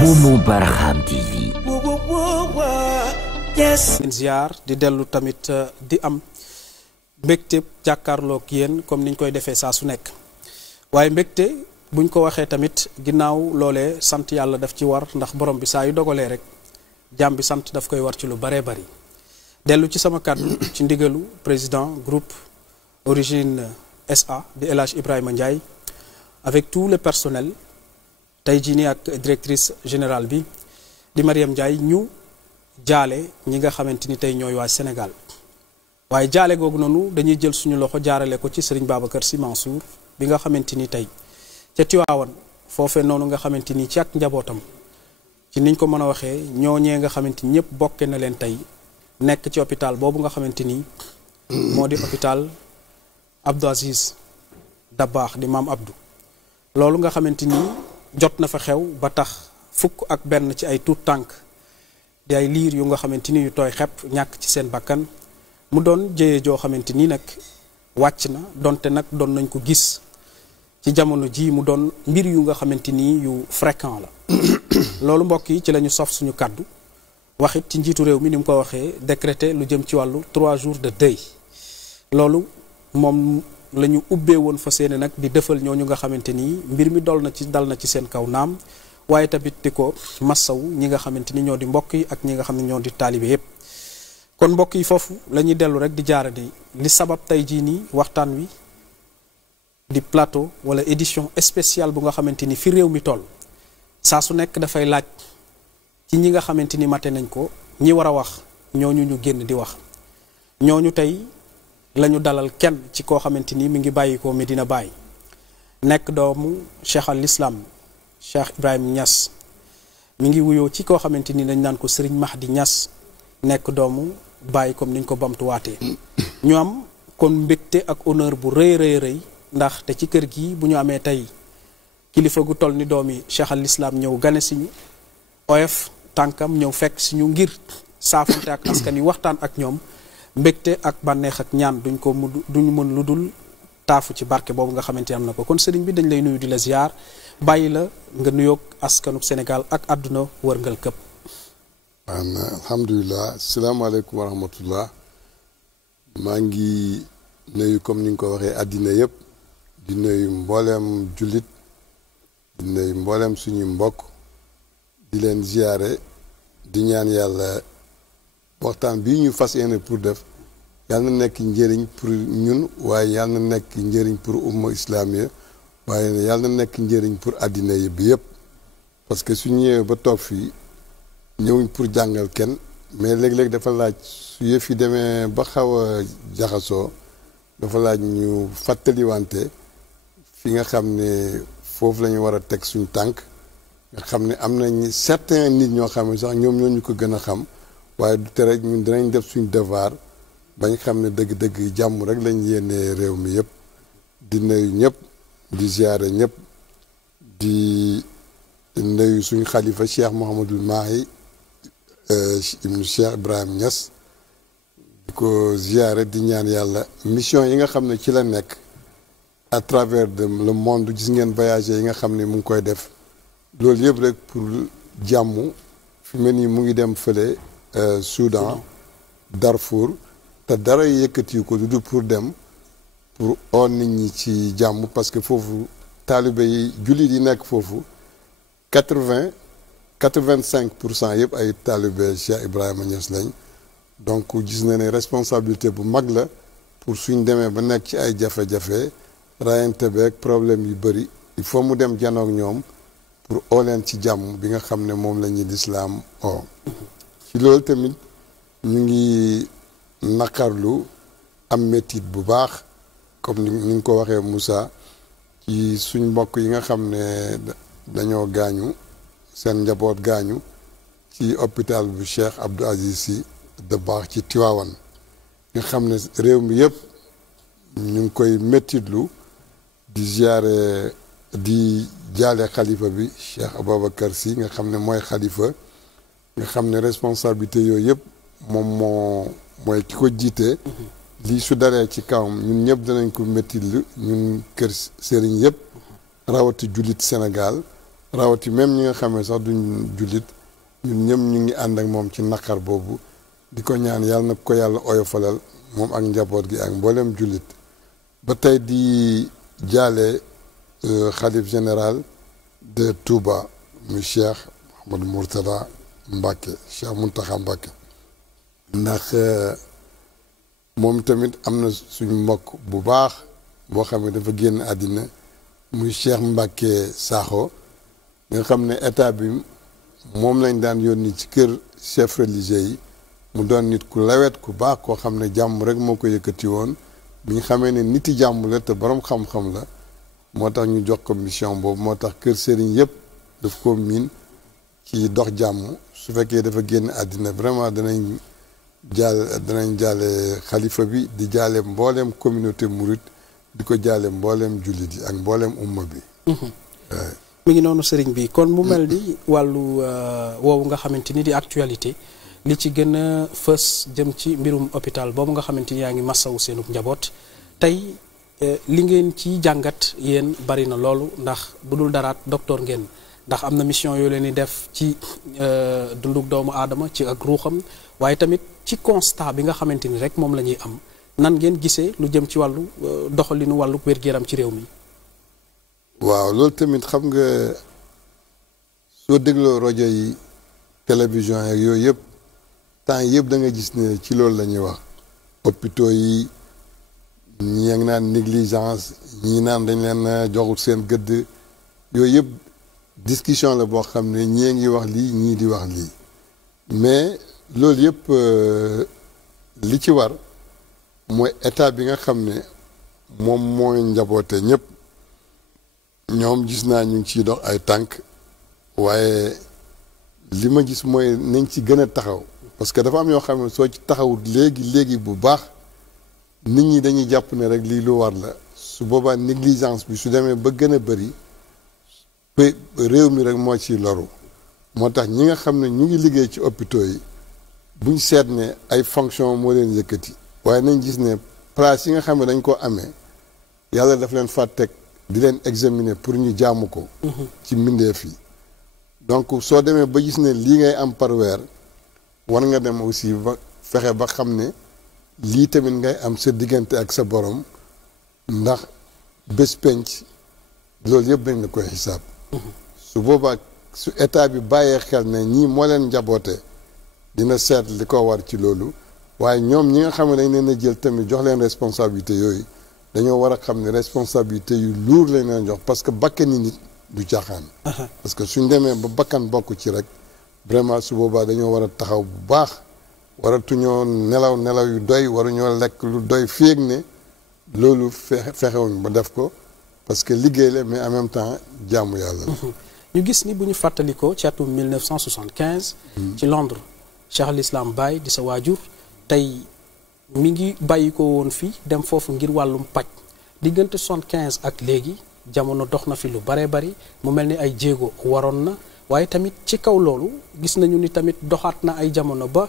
Momo Barham TV. ziar di dellu tamit di am mbégte jàkkaarloog yéen comme niñ koy defee saa su nekk waaye mbégte buñ ko waxee tamit ginnaaw loolee sant yàlla daf ci war ndax borom bi saa yu dogalee rek jàmm bi sant daf koy war ci lu baree bari dellu ci sama kàddu ci ndigalu président groupe Origine SA di El Hadj Ibrahima Ndiaye avec tout le personnel tey jii nii ak directrice générale bi di Mariam Ndiaye ñu jaale ñi nga xamante ni tey ñooy waa Sénégal waaye jaale googu noonu dañuy jël suñu loxo jaarale ko ci Serigne Babacar Sy Mansour bi nga xamante ni tey ca Tiwaawan foofee noonu nga xamante ni ci ak njabootam ci niñ ko mën a waxee ñooñee nga xamante ni ñëpp bokke na leen tey nekk ci hôpital boobu nga xamante ni moo di hôpital Abdou Aziz Dabakh di maam Abdou loolu nga xamante ni jot na fa xew ba tax fukk ak benn ci ay tuut tànk di ay liir yu nga xamante ni yu tooy xepp ñàkk ci seen bakkan mu doon jëyee joo xamante ni nag wàcc na donte nag doon nañ ko gis ci jamono ji mu doon mbir yu nga xamante ni yu fréquent la loolu mbokk yi ci la ñu sof suñu kàddu waxit ci njiitu réew mi ni mu ko waxee décrété lu jëm ci wàllu 3 jours de deuil loolu moom la ñu ubbee woon fa seene nag di defal ñooñu nga xamante ni mbir mi dal na ci seen kaw naam waaye tamit di ko massaw ñi nga xamante ni ñoo di mbokk yi ak ñi nga xam ne ñoo di taalibe yépp kon mbokk yi foofu la ñuy dellu rek di jaara di li sabab tey jii nii waxtaan wi di plateau wala édition spéciale bu nga xamante ni fi réew mi toll saa su nekk dafay laaj ci ñi nga xamante ni mate nañ ko ñi war a wax ñooñu ñu génn di wax ñooñu tey lañu dalal kenn ci koo xamante ni mi ngi bàyyi ko Medina Baye nekk doomu Cheikh al Islam Cheikh Ibrahim Niass mi ngi wuyoo ci koo xamante ni dañ naan ko Serigne Mahdi Niass nekk doomu Baye comme niñ ko bamtuwaatee ñu am kon mbégte ak honneur bu rëy rëy ndax te ci kër gi bu ñu amee tey kilifa gu toll ni doomi Cheikh al Islam ñëw gane si ñu oyof tànkam ñëw fekk si ñu ngir saafante ak askan yi waxtaan ak ñoom mbégte ak bànneex ak ñaan duñu mën lu dul taafu ci barke boobu nga xamante am na ko kon sëriñ bi dañ lay nuyu di la ziar bàyyi la nga nuyoog askanub Sénégal ak àdduna wërngal këpp. alhamdulilah salaamaaleykum wa rahmatullah maa ngi nuyu comme ni nga ko waxee àddina yëpp di nuyu mbooleem jullit di nuyu mbooleem suñuy mbokk di leen ziare di ñaan yàlla waxtaan bii ñu fas yéene pour def yàlla na nekk njëriñ pour ñun waaye yàlla na nekk njëriñ pour umma islamiya waaye yàlla na nekk njëriñ pour àddina yi bi yëpp parce que su ñëwee ba toog fii ñëwuñ pour jàngal kenn mais léeg-léeg dafa laaj su yëf yi demee ba xaw a jaxasoo dafa laaj ñu fàttaliwante fi nga xam ne foofu la ñu war a teg suñu tànk nga xam ne am nañ certains nit ñoo xam ne sax ñoom ñoo ñu ko gën a xam waaye du tere ñun dinañ def suñu devoir bañ xam ne dëgg-dëgg jàmm rek lañ yéenee réew mi yëpp di nuyu ñëpp di ziare ñëpp di nuyu suñu xalifa Cheikh Mouhamadul Mahi ibnu Cheikh Ibrahim Niass di ko ziare di ñaan yàlla mission yi nga xam ne ci la nekk à travers le monde gis ngeen voyager yi nga xam ne mu ngi koy def loolu yëpp rek pour jàmm fi mel ni mu ngi dem fële Soudan Darfour te dara yëkkati ko lu dul pour dem pour oo nit ñi ci jàmm parce que foofu taalibe yi jullit yi nekk foofu 85% yëpp ay taalibe Cheikh Ibrahima Niass lañ donc gis na ne responsabilité bu mag la pour suñ demee ba nekk ci ay jafe-jafe rayante beeg problème yu bëri il faut mu dem janoog ñoom pour oo leen ci jàmm bi nga xam ne moom la ñuy lislaam oo ci loolu tamit ñu ngi naqarlu am métit bu baax comme ni nga ko waxee Moussa ci suñ mbokk yi nga xam ne dañoo gaañu seen njaboot gaañu ci hôpital bu Cheikh Abdou Aziz Sy Dabakh ci Tiwaawan nga xam ne réew mi yëpp ñu ngi koy métitlu di ziare di jaale xalifa bi Cheikh Ababacar Sy nga xam ne mooy xalifa nga xam ne responsabilité yooyu yëpp moom mooy ki ko jiite lii su daree ci kawam ñun ñëpp danañ ko métitlu ñun kër sëriñ yëpp rawati jullit Sénégal rawati même ñi nga xamee sax duñ jullit ñun ñëpp ñu ngi ànd ak moom ci naqar boobu di ko ñaan yàlla na ko yàlla oyofalal moom ak njaboot gi ak mboolem jullit ba tey di jaale xalif général de Touba muy Cheikh Mouhamadou Mourtada Mbacké Cheikh Mountakha Mbacké ndax moom tamit am na suñu mbokk bu baax boo xam ne dafa génn àddina muy Cheikh Mbacké Sakho nga xam ne état bi moom lañ daan yónni ci kër chef religieux yi mu doon nit ku lawet ku baax koo xam ne jàmm rek moo ko yëkkati woon bi ñu xamee ne niti jàmm la te borom xam-xam la moo tax ñu jox ko mission boobu moo tax kër sëriñ yëpp daf ko miin ci dox jàmm su fekkee dafa génn àddina vraiment danañ jaale xalifa bi di jaale mbooleem communauté mouride di ko jaale mbooleem jullit yi ak mbooleem umma bi mi ngi noonu sëriñ bi kon mu mel ni wàllu woowu nga xamante ni di actualité li ci gën a fës jëm ci mbirum hôpital boobu nga xamante ni yaa ngi massawu seenub njaboot tey li ngeen ci jàngat yéen bari na loolu ndax bu dul daraat docteur ngeen ndax am na mission yoo leen di def ci dunduk doomu aadama ci ak ruuxam waaye tamit ci constat bi nga xamante ni rek moom la ñuy am nan ngeen gisee lu jëm ci wàllu doxalinu wàllu wér-gu-yaram ci réew mi. waaw loolu tamit xam nga soo dégloo rajo yi télévision yeeg yooyu yëpp temps yëpp da nga gis ne ci loolu la ñuy wax hôpitaux yi ñii ngi naan négligence ñii naan dañ leen joxul seen gëdd yooyu yëpp discussion la boo xam ne ñii ngi wax lii ñii di wax lii mais loolu yëpp li ci war mooy état bi nga xam ne moom mooy njaboote ñëpp ñoom gis naa ñu ngi ciy dox ay tànk waaye li ma gis mooy nañ ci gën a taxaw parce que dafa am yoo xam ne soo ci taxawut léegi bu baax nit ñi dañuy jàpp ne rek lii lu war la su boobaa négligence bi su demee ba gën a bëri réew mi rek moo ciy loru moo tax ñi nga xam ne ñu ngi liggéey ci hôpitaux yi buñ seet ne ay fonction moo leen yëkkati waaye nañ gis ne place yi nga xam ne dañ koo amee yàlla daf leen fa teg di leen examiner pour ñu jaamu ko ci mbindeef yi donc soo demee ba gis ne lii ngay am par weer war nga dem aussi ba fexe ba xam ne lii tamit ngay am sa diggante ak sa borom ndax bés penc loolu yëpp dañ la koy xisaab su boobaa su état bi bàyyee xel ne ñii moo leen njaboote dina seet li ko war ci loolu waaye ñoom ñi nga xam ne dañ leen a jël tamit jox leen responsabilité yooyu dañoo war a xam ne responsabilité yu lourd lañ leen jox parce que bakkani nit du caaxaan parce que suñ demee ba bakkan bokk ci rek vraiment su boobaa dañoo war a taxaw bu baax waratuñoo nelaw yu doy waruñoo lekk lu doy féeg ne loolu fexewuñ ba def ko parce que liggéey la mais en même temps jaamu yàlla la ñu gis ni bu ñu fàttalikoo ci atum 1975 ci Londres Cheikh al Islam Baye di sa waajur tey mi ngi bàyyi ko woon fii dem foofu ngir wàllum paj diggante 75 ak léegi jamono dox na fi lu baree bari mu mel ni ay jéego waroon na waaye tamit ci kaw loolu gis nañu ni tamit doxaat na ay jamono ba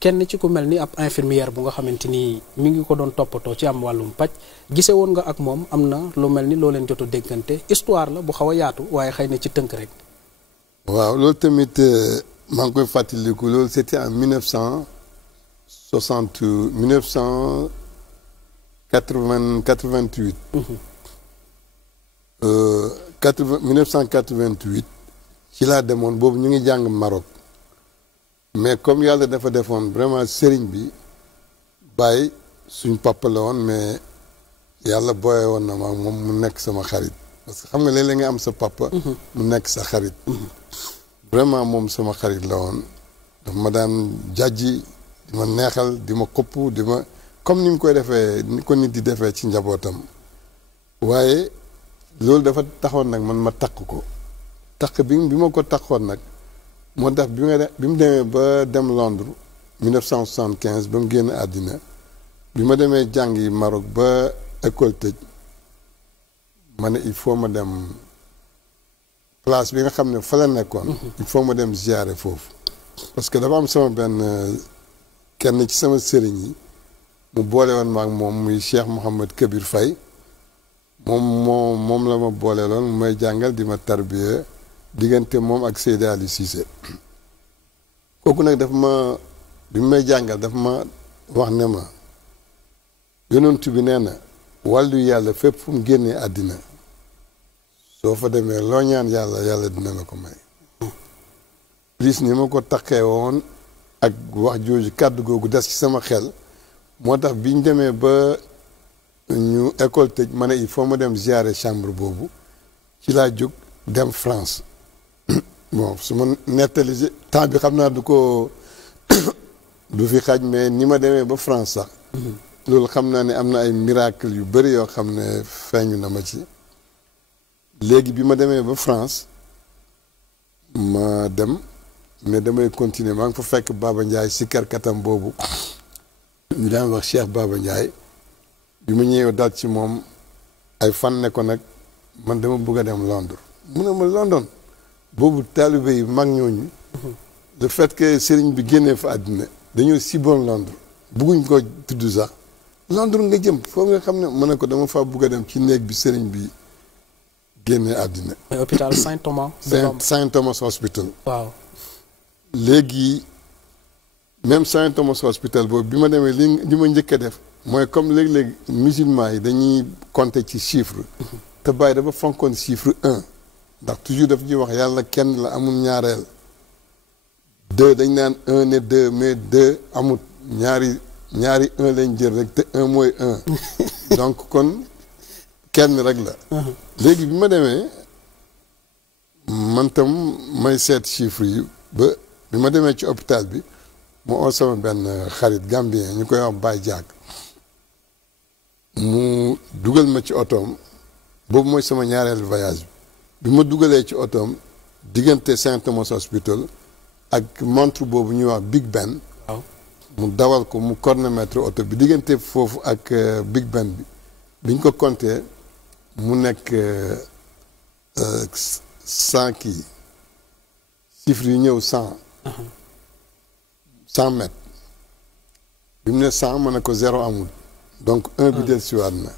kenn ci ku mel ni ab infirmière bu nga xamante ni mi ngi ko doon toppatoo ci am wàllum paj gise woon nga ak moom am na lu mel ni loo leen jot a déggante histoire la bu xaw a yaatu waaye xëy na ci tënk rek. waaw loolu tamit maa ngi koy fàttaliku loolu c'était en 1988. 1988 ci laa demoon boobu ñu ngi jàng Maroc mais comme yàlla dafa defoon vraiment sëriñ bi bàyyi suñ papa la woon mais yàlla booyee woon na ma moom mu nekk sama xarit parce que xam nga léeg-léeg nga am sa papa. mu nekk sa xarit. vraiment moom sama xarit la woon daf ma daan jàjji di ma neexal di ma kopp di ma comme ni mu koy defee ni ko nit di defee ci njabootam waaye loolu dafa taxoon nag man ma takk ko takk bi ma ko takkoon nag moo tax bi mu demee ba dem Londres 1975 ba mu génn àddina bi ma demee jàngi Maroc ba école tëj ma ne il faut ma dem place bi nga xam ne fa la nekkoon il faut ma dem ziyaare foofu parce que dafa am sama benn kenn ci sama sëriñ yi mu boole woon ma ak moom muy Cheikh Mouhamed Kabir Faye moom la ma boole loon mu may jàngal di ma tarbiya diggante moom ak Seydi Ali Cissé kooku nag daf ma bi may jàngal daf ma wax ne ma yonent bi nee na wàllu yàlla fépp fu mu génnee àddina soo fa demee loo ñaan yàlla yàlla dina la ko may plus ni ma ko taqee woon ak wax jooju kàddu googu des ci sama xel moo tax bi ñu demee ba ñu école tëj ma ne il faut ma dem ziare chambre boobu ci laa jóg dem France bon su ma nettali temps bi xam naa du ko du fi xaj mais ni ma demee ba France sax loolu xam naa ne am na ay miracle yu bëri yoo xam ne feeñu na ma ci léegi bi ma demee ba France ma dem mais damay continuer maa ngi fa fekk Baba Ndiaye si karkatam boobu ñu daan wax Cheikh Baba Ndiaye bi ma ñëwee dal ci moom ay fan ne ko nag man dama bëgg a dem Londres mu ne ma London boobu taalibe yi mag ñooñu le fait que sëriñ bi génnee fa àddina dañoo siboon Londres bëgguñ ko tudd sax Londres nga jëm foofu nga xam ne ma ne ko dama fa bëgg a dem ci néeg bi sëriñ bi génnee àddina. mais hôpital Saint-Thomas. Saint-Thomas Hospital. waaw. léegi même Saint-Thomas Hospital boobu bi ma demee li ma njëkk a def mooy comme léeg-léeg musulman yi dañuy compter ci chiffre te Baye dafa fonkoon chiffre 1 ndax toujours daf ñuy wax yàlla kenn la amul ñaareel 2 dañ naan 1 ne 2 mais 2 amul ñaari 1 lañ jël rek te 1 mooy 1 donc kon kenn rek la léegi bi ma demee man tam may seet chiffre yi ba bi ma demee ci hôpital bi mu oo sama benn xarit gambien ñu koy wax Baye Diak mu dugal ma ci otoom boobu mooy sama ñaareelu voyage bi ma dugalee ci otoom diggante Saint-Thomas Hospital ak montre boobu ñuy wax Big Ben mu dawal ko mu chronomètre oto bi diggante foofu ak Big Ben bi biñ ko compté mu nekk 100 kii chiffre yi ñëw 100 mètres bi mu ne 100 ma ne ko 0 amul donc 1 bi del siwaat na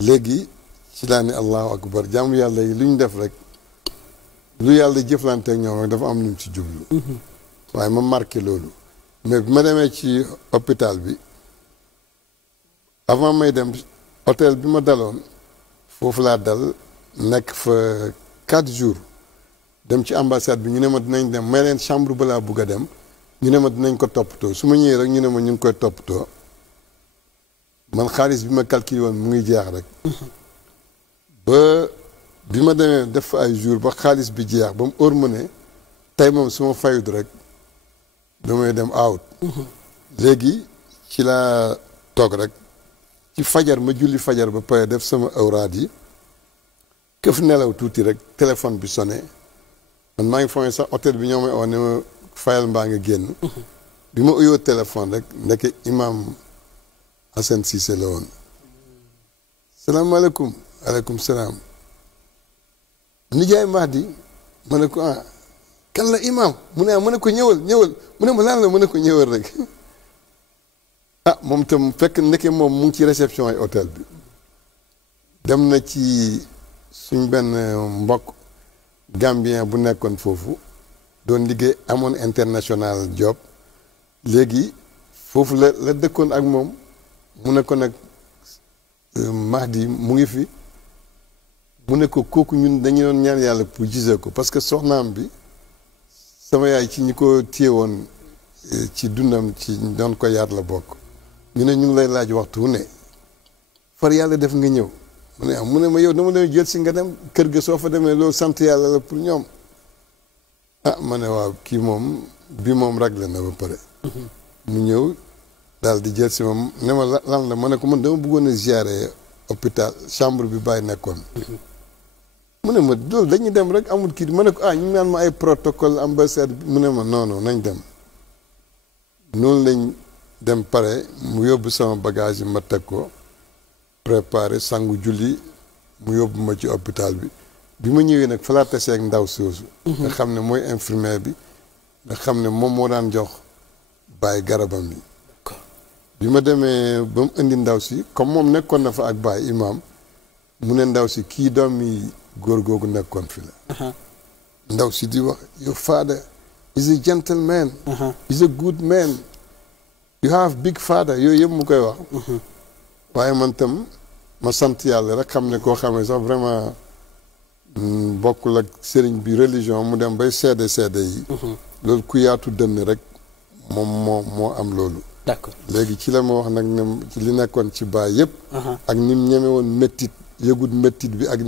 léegi ci laa ne allahu akbar jaamu yàlla yi lu ñu def rek lu yàlla jëflante ak ñoom rek dafa am lu mu ci jublu waaye ma marqué loolu mais bi ma demee ci hôpital bi avant may dem hôtel bi ma daloon foofu laa dal nekk fa 4 jours dem ci ambassade bi ñu ne ma dinañ dem may leen chambre ba laa bugg a dem ñu ne ma dinañ ko toppatoo su ma ñëwee rek ñu ne ma ñu ngi koy toppatoo man xaalis bi ma calculé woon mu ngi jeex rek ba bi ma demee def fa ay jours ba xaalis bi jeex ba mu óor ma ne tey moom su ma fayut rek damay dem out léegi ci laa toog rek ci fajar ma julli fajar ba pare def sama awraad yi këf nelaw tuuti rek téléphone bi sonné man maa ngi foog sax hôtel bi ñoo may oo ne ma fayal mbaa nga génn bi ma uyoo téléphone rek ndeke imam Hassan Cissé la woon salaamaaleykum aleykum salaam nijaay Mahdi ma ne ko ah kan la imam mu ne ma ne ko ñëwal mu ne ma lan la ma ne ko ñëwal rek ah moom tam fekk ndeke moom mu ngi ci réception ay hôtel bi dem na ci suñ benn mbokk gambien bu nekkoon foofu doon liggéey amoon international job léegi foofu la dëkkoon ak moom mu ne ko nag Mahdi mu ngi fi mu ne ko kooku ñun dañu doon ñaan yàlla pour gisee ko parce que soxnaam bi sama yaay ci ñi ko téye woon ci dundam ci doon ko yaat la bokk ñu ne ñu ngi lay laaj waxtu wu ne far yàlla def nga ñëw mu ne ma yow dama doon jël si nga dem kër ga soo fa demee loolu sant yàlla la pour ñoom ah ma ne waaw kii moom bi moom réglé na ba pare mu ñëw daal di jël si moom ne ma lan la ma ne ko man dama bëggoon a ziare hôpital chambre bi bàyyi nekkoon mu ne ma loolu dañuy dem rek amul kii ma ne ko ñu naan ma ay protocole ambassade bi mu ne ma non nañ dem noonu lañ dem pare mu yóbbu sama bagage yi ma teg ko préparé sangu julli mu yóbbu ma ci hôpital bi ma ñëwee nag fa laa tasee ak ndaw soosu nga xam ne mooy infirmière bi nga xam ne moom moo daan jox bàyyi garabam yi bi ma demee ba mu indi ndaw si comme moom nekkoon na fa ak bàyyi imam mu ne ndaw si kii doom yi góor googu nekkoon fi la ndaw si di wax your father is a gentleman. Is a good man. You have big father yooyu yëpp mu koy wax. waaye man tam ma sant yàlla rek xam ne koo xamee sax vraiment bokkul ak sëriñ bi religion mu dem bay seede yi. loolu ku yaatu dënn rek moom moo am loolu. d'accord léegi ci la ma wax nag ne li nekkoon ci baay yëpp. ak ni mu ñeme woon méttit yëgut méttit bi ak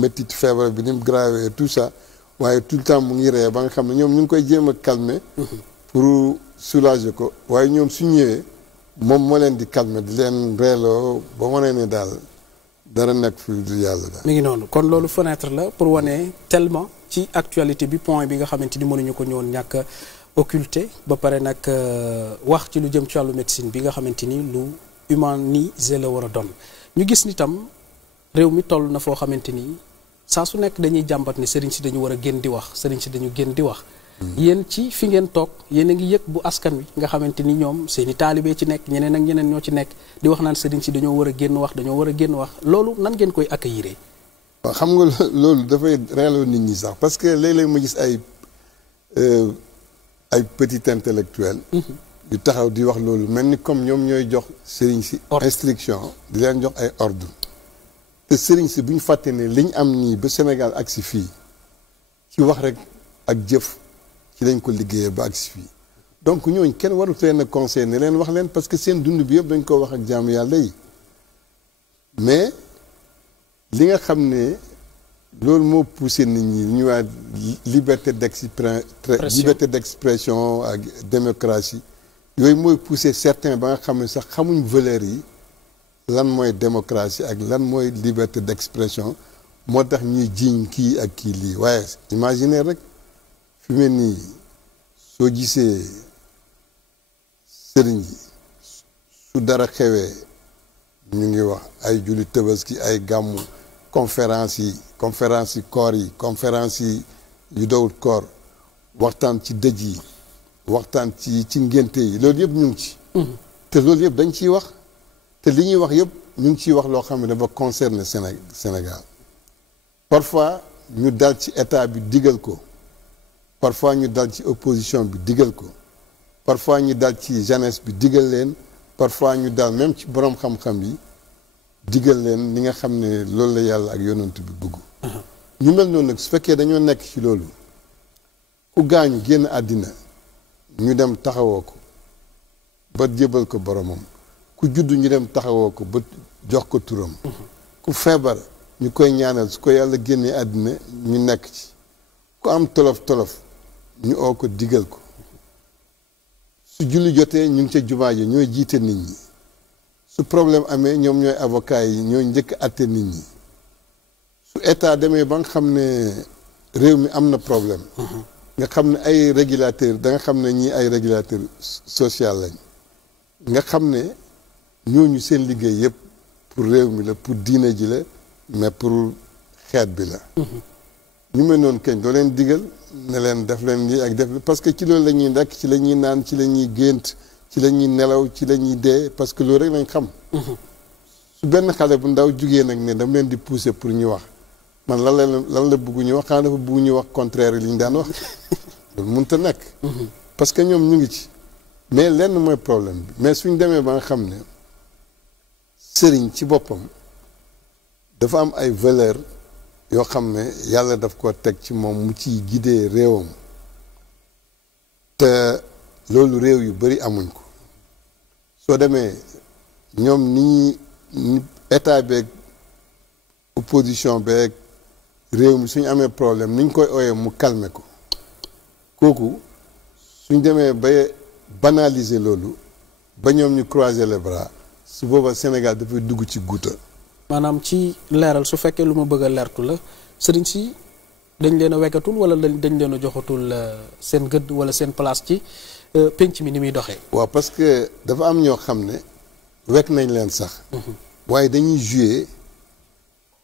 méttit feebar bi ni mu grave et tout ça waaye tout le temps mu ngi ree ba nga xam ne ñoom ñu ngi koy jéem a calmer. pour soulager ko waaye ñoom su ñëwee moom moo leen di calmer di leen reeloo ba wane ne daal dara nekk fi du yàlla daal. mi ngi noonu kon loolu fenêtre la pour wane tellement ci actualité bi point bi nga xamante ni mënuñu ko ñëwoon ñàkk occulté ba pare nag wax ci lu jëm ci wàllu médecine bi nga xamante ni lu humanisé la war a doon ñu gis ni tam réew mi toll na foo xamante ni saa su nekk dañuy jàmbat ni sëriñ si dañu war a génn di wax sëriñ si dañu génn di wax. yéen ci fi ngeen toog yéen a ngi yëg bu askan wi nga xamante ni ñoom seeni taalibe ci nekk ñeneen ak ñeneen ñoo ci nekk di wax naan sëriñ si dañoo war a génn wax dañoo war a génn wax loolu nan ngeen koy accueillir. waaw xam nga loolu dafay reeloo nit ñi sax parce que léeg-léeg ma gis ay petit intellectuel yu taxaw di wax loolu mel ni comme ñoom ñooy jox sëriñ si instruction di leen jox ay ordre te sëriñ si bu ñu fàtte ne liñ am nii ba Sénégal ak si fii ci wax rek ak jëf ci lañ ko liggéeyee ba ak si fii donc ñooñu kenn warut leen a conseil ne leen wax leen parce que seen dund bi yëpp dañ ko wax ak jaamu yàlla yi mais li nga xam ne loolu moo poussé nit ñi ñu waa liberté d'expression ak démocratie yooyu mooy poussé certains ba nga xam ne sax xamuñ valeurs yi lan mooy démocratie ak lan mooy liberté d'expression moo tax ñuy jiiñ kii ak kii lii waaye imaginer rek fi mel nii soo gisee sëriñ yi su dara xewee ñu ngi wax ay julli tabaski ay gàmmu conférence yi koor yi conférence yi yu dawul koor waxtaan ci dëj yi waxtaan ci ngénte yi loolu yëpp ñu ngi ci te loolu yëpp dañ ciy wax te li ñuy wax yëpp ñu ngi ciy wax loo xam ne dafa concerner Sénégal parfois ñu dal ci état bi digal ko parfois ñu dal ci opposition bi digal ko parfois ñu dal ci jeunesse bi digal leen parfois ñu dal même ci borom xam-xam yi digal leen li nga xam ne loolu la yàlla ak yonent bi bëgg ñu mel noonu nag su fekkee dañoo nekk ci loolu ku gaañu génn àddina ñu dem taxawoo ko ba jébal ko boromam ku judd ñu dem taxawoo ko ba jox ko turam ku feebar ñu koy ñaanal su ko yàlla génnee àddina ñu nekk ci ku am tolof ñu oo ko digal ko su julli jotee ñu ngi ca jumaa ji ñooy jiite nit ñi su problème amee ñoom ñooy avocat yi ñooy njëkk àtte nit ñi su état demee ba nga xam ne réew mi am na problème nga xam ne ay régulateur da nga xam ne ñii ay régulateur social lañ nga xam ne ñooñu seen liggéey yëpp pour réew mi la pour diine ji la mais pour xeet bi la ñu mel noonu kañ doo leen digal ne leen def leen lii ak def parce que ci loolu la ñuy nekk ci la ñuy naan ci la ñuy gént ci la ñuy nelaw ci la ñuy dee parce que loolu rek lañ xam su benn xale bu ndaw jugee nag ne dama leen di pousser pour ñu wax man lan la bëgg ñu wax xanaa dafa bëgg ñu wax contraire li ñu daan wax loolu mënut a nekk parce que ñoom ñu ngi ci mais lenn mooy problème bi mais suñ demee ba nga xam ne sëriñ ci boppam dafa am ay valeur yoo xam ne yàlla daf ko teg ci moom mu ciy guider réewam te loolu réew yu bari amuñ ko soo demee ñoom ni état beeg opposition beeg réew mi suñu amee problème ni ñu koy ooyee mu calmer ko kooku suñ demee ba banaliser loolu ba ñoom ñu croiser les bras su booba Sénégal dafay dugg ci guuta maanaam ci leeral su fekkee lu ma bëgg a leertu la sëriñ si dañ leen a weggatul wala dañ leen a joxatul seen gëdd wala seen place ci penc mi ni muy doxee. waaw parce que dafa am ñoo xam ne wekk nañ leen sax. waaye dañuy jouer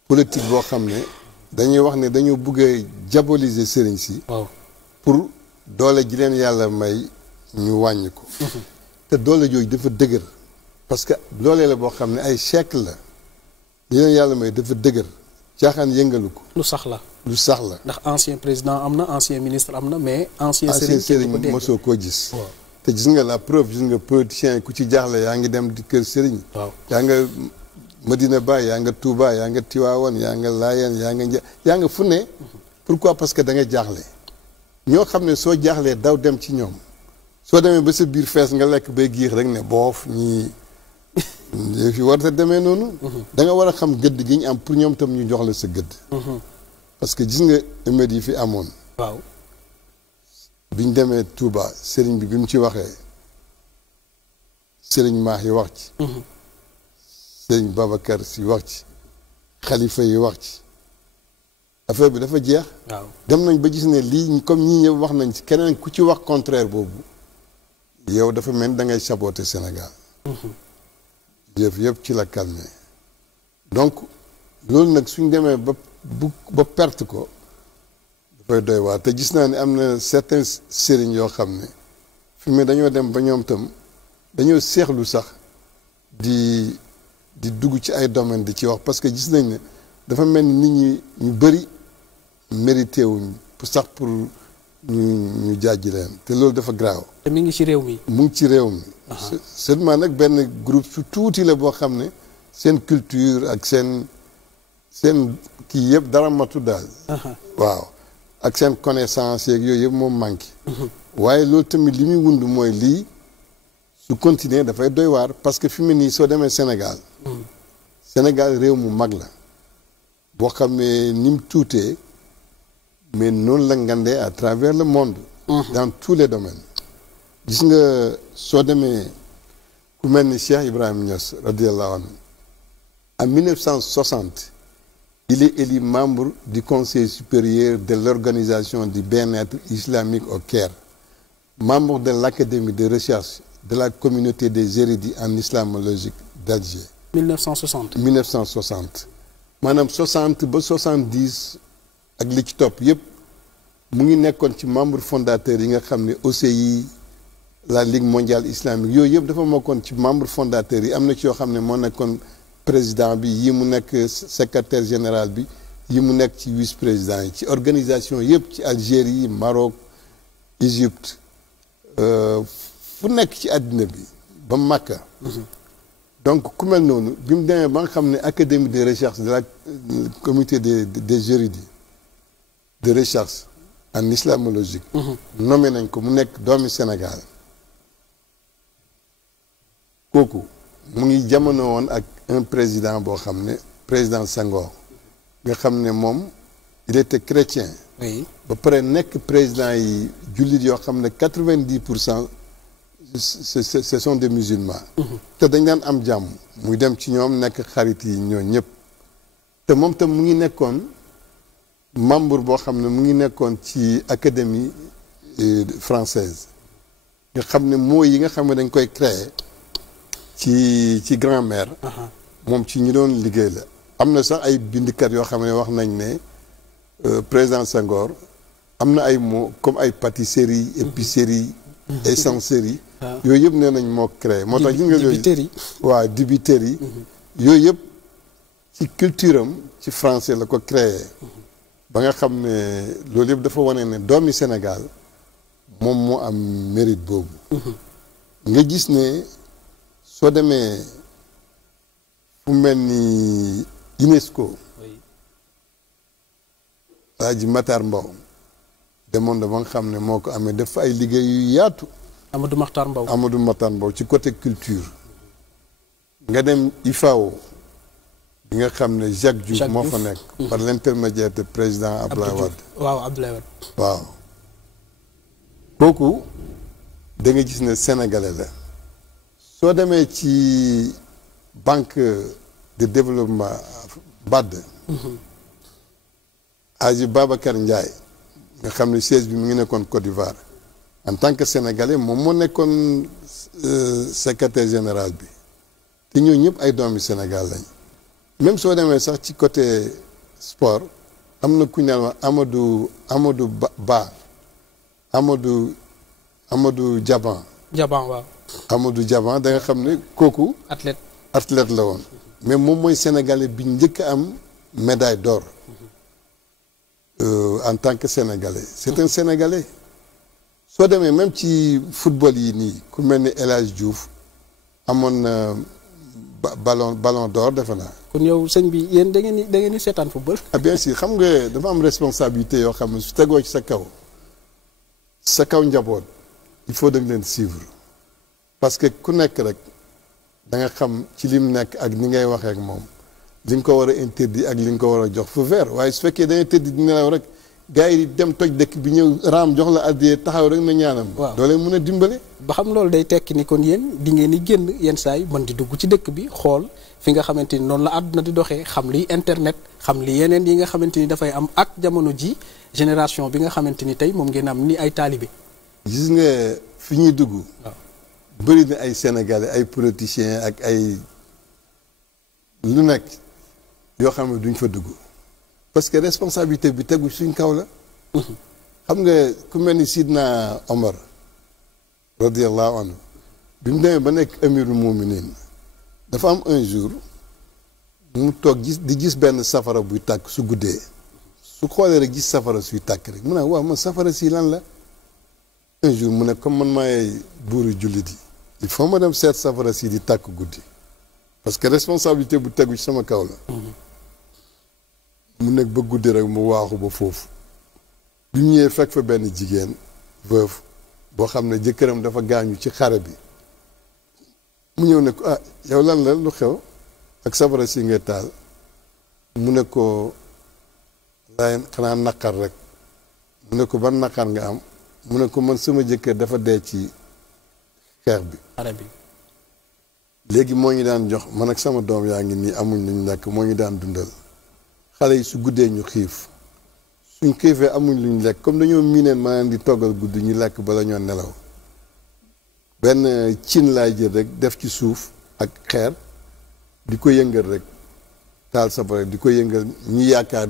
politique boo xam ne dañuy wax ne dañoo bëgg a diaboliser sëriñ si. waaw pour doole ji leen yàlla may ñu wàññi ko. te doole jooju dafa dëgër parce que loolee la boo xam ne ay siècle la li leen yàlla may dafa dëgër caaxaan yëngalu ko. lu sax la. lu sax la. ndax ancien président am na ancien ministre am na mais. ancien sëriñ mosoo koo gis. te gis nga la preuve gis nga politiciens yi ku ci jaaxle yaa ngi dem di kër sëriñ. waaw yaa nga Medina Baye yaa nga Touba yaa nga Tiwaawan yaa nga Laayeen yaa nga fu ne. pourquoi parce que da nga jaaxle. ñoo xam ne soo jaaxlee daw dem ci ñoom. soo demee ba sa biir fees nga lekk bay giix rek ne boof ñii fi war a demee noonu. da nga war a xam gëdd gi ñu am pour ñoom tam ñu jox la sa gëdd. parce que gis nga émeutes yi fi amoon. waaw. biñ demee Touba sëriñ bi mu ci waxee sëriñ Maax yi wax ci. sëriñ Babacar si wax ci. xalifa yi wax ci. affaire bi dafa jeex. waaw dem nañ ba gis ne lii comme ñii ñëpp wax nañ ci keneen ku ci wax contraire boobu. yow dafa mel ni da ngay saboter Sénégal. yëf yëpp ci la calmer. donc loolu nag suñ demee ba perte ko dafay doy waar te gis naa ne am na certains sëriñ yoo xam ne fi mu dañoo dem ba ñoom tam dañoo seexlu sax di dugg ci ay domaine di ci wax parce que gis nañ ne dafa mel ni nit ñi ñu bëri mérité wuñ sax pour ñu jàjji leen te loolu dafa graaw. te mi ngi ci réew mi. mu ngi ci réew mi. seulement nag benn groupe su tuuti la boo xam ne seen culture ak seen kii yëpp dara matu daal. waaw ak seen connaissance yeeg yooyu yëpp moom manqué. waaye loolu tamit li muy wund mooy lii su continuer dafay doy waar parce que fi mu nii soo demee Sénégal. Sénégal réew mu mag la. boo xam ne ni mu tuutee mais noonu la ngandee à travers le monde. dans tous les domaines. gis nga soo demee ku mel ni Cheikh Ibrahim Niass radiallahu anhu en 1960 il est élu membre du conseil supérieur de l'organisation du bien-être islamique au Caire, membre de l'académie de recherche de la communauté des érudits en islamologie d'Alger. 1960 maanaam 60 ba 70 ak li ci topp yëpp mu ngi nekkoon ci membre fondateur yi nga xam ne OCI la Ligue mondiale islamique yooyu yëpp dafa mokkoon ci membre fondateur yi am na ci yoo xam ne moo nekkoon président bi yi mu nekk secrétaire général bi yi mu nekk ci vice président yi ci organisation yëpp ci Algérie Maroc Égypte fu nekk ci àddina bi ba Makka. donc ku mel noonu bi mu demee ba nga xam ne académie de recherche de la comité des érudits de recherche en islamologie. nommé nañ ko mu nekk doomi Sénégal. kooku mu ngi jamono woon ak un président boo xam ne président Senghor nga xam ne moom il était chrétien. oui ba pare nekk président yi jullit yoo xam ne 90% ce sont des musulmans. te dañ daan am jàmm. muy dem ci ñoom nekk xarit yi ñoo ñëpp. te moom tam mu ngi nekkoon membre boo xam ne mu ngi nekkoon ci académie française nga xam ne mooy yi nga xam ne dañ koy créer ci grammaire. moom ci ñi doon liggéey la. am na sax ay bindkat yoo xam ne wax nañ ne président Senghor am na ay mots comme ay pâtisserie épicerie essencerie yooyu yëpp nee nañ moo créé moo tax gis nga yooyu waaw dibiteri yooyu yëpp ci culture am ci français la ko créé ba nga xam ne loolu yëpp dafa wane ne doomi Sénégal moom moo am mérite boobu nga gis ne soo demee fu mel ni UNESCO waa ji Matar Mbow demoon da ba nga xam ne moo ko amee def ay liggéey yu yaatu Amadou Makhtar Mbow ci côté culture nga dem IFAO bi nga xam ne Jacques Diouf moo fa nekk par l'intermédiaire de président Abdoulaye Wade waaw kooku da nga gis ne sénégalais la soo demee ci banque de développement BAD Aji Babacar Ndiaye nga xam ne siège bi mu ngi nekkoon Côte d'Ivoire en tant que sénégalais moom moo nekkoon secrétaire général bi te ñoo ñëpp ay doomi Sénégal lañ même soo demee sax ci côté sport am na ku ñu naan wax Amadou Diaban waaw Amadou Diaban da nga xam ne kooku athlète la woon mais moom mooy sénégalais bi njëkk a am médaille d'or en tant que sénégalais c'est un sénégalais soo demee même ci football yi nii ku mel ni El Hadj Diouf amoon na ballon d'or defe naa. kon yow sëñ bi yéen da ngeen di seetaan football. ah bien sûr xam nga dafa am responsabilité yoo xam ne su tegoo ci sa kaw njaboot il faut da nga leen suivre parce que ku nekk rek da nga xam ci lim nekk ak ni ngay waxee ak moom li nga ko war a interdit ak li nga ko war a jox feu vert waaye su fekkee da nga interdit di nelaw rek gars yi dem toj dëkk bi ñëw raam jox la addiyee taxaw rek na ñaanam. waaw doo leen mën a dimbale. ba xam loolu day tekki ni kon yéen di ngeen di génn yenn saa yi mën di dugg ci dëkk bi xool fi nga xamante ni noonu la àdduna di doxee xam liy internet xam li yeneen yi nga xamante ni dafay am ak jamono ji génération bi nga xamante ni tey moom ngeen am ni ay taalibe. gis nga fi ñuy dugg. waaw bëri na ay sénégalais ay politiciens ak ay lu nekk yoo xam ne duñ fa dugg parce que responsabilité bi tegu suñ kaw la. xam nga ku mel ni Sidna Omar radiyallahu anhu bi mu demee ba nekk amirul muminin dafa am un jour mu toog di gis benn safara buy tàkk su guddee su xoolee rek gis safara suy tàkk rek mu ne waaw man safara si lan la un jour mu ne comme man maay buuru jullit yi il faut ma dem seet safara si di tàkk guddi parce que responsabilité bu tegu ci sama kaw la. mu nekk ba guddi rek mu waaxu ba foofu bi mu ñëwee fekk fa benn jigéen veuve boo xam ne jëkkëram dafa gaañu ci xare bi mu ñëw ne ko ah yow lan la lu xew ak safara si ngay taal mu ne ko laay xanaa naqar rek mu ne ko ban naqar nga am mu ne ko man sama jëkkër dafa dee ci xeex bi xare bi léegi moo ngi daan jox man ak sama doom yaa ngi nii amuñ luñ lekk moo ngi daan dundal xale yi su guddee ñu xiif suñ xiifee amuñ luñ lekk comme dañoo miineen maanaam di toggal guddi ñu lekk bala ñoo nelaw benn cin laay jël rek def ci suuf ak xeer di ko yëngal rek taal safara di ko yëngal ñu yaakaar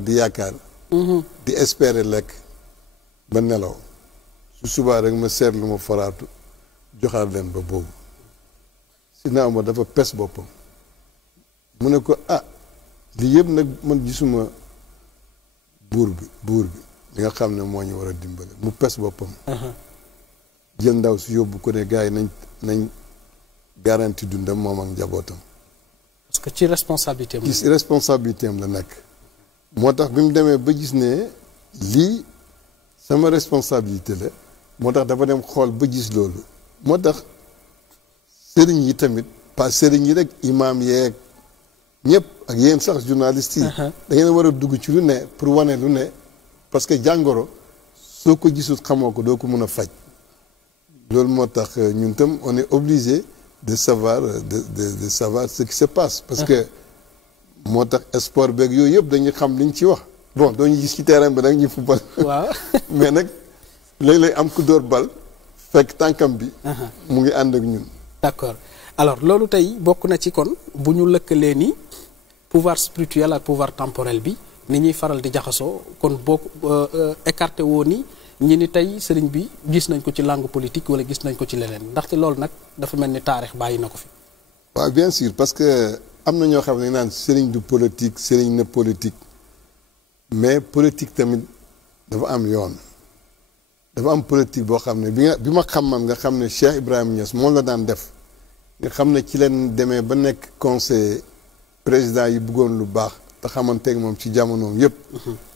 di espérer lekk ba nelaw su subaa rek ma seetlu ma faraatu joxaat leen ba boobu Sidna Omar dafa pes boppam mu ne ko ah lii yëpp nag man gisuma buur bi li nga xam ne moo ñu war a dimbale mu pes boppam jël ndaw si yóbbu ko ne gars yi nañ garanti dundam moom ak njabootam parce que ci responsabilité am la nekk moo tax bi mu demee ba gis ne lii sama responsabilité la moo tax dafa dem xool ba gis loolu moo tax sëriñ yi tamit pas sëriñ yi rek imaam yeeg ñëpp ak yéen sax journaliste yi da ngeen war a dugg ci lu ne pour wane lu ne parce que jàngoro soo ko gisul xamoo ko doo ko mën a faj loolu moo tax ñun tam on est obligé de savoir de savoir ce qui se passe parce que moo tax sport beeg yooyu yëpp dañuy xam liñ ci wax bon doo ñu gis ci terrain bi nag ñu football waaw mais nag léeg-léeg am ku dóor bal fekk tànkam bi mu ngi ànd ak ñun d'accord alors loolu tey bokk na ci kon bu ñu lëkkalee ni pouvoir spirituel ak pouvoir temporel bi ni ñuy faral di jaxasoo kon boo écarté woo ni ñi ni tey sëriñ bi gis nañ ko ci langue politique wala gis nañ ko ci leneen ndaxte loolu nag dafa mel ni taarix bàyyi na ko fi waaw bien sûr parce que am na ñoo xam ne naan sëriñ du politique sëriñ na politique mais politique tamit dafa am yoon dafa am politique boo xam ne bi ma xam man nga xam ne Cheikh Ibrahima Niass moom la daan def nga xam ne ci leen demee ba nekk conseil président yi bëggoon lu baax te xamanteeg moom ci jamonoom yépp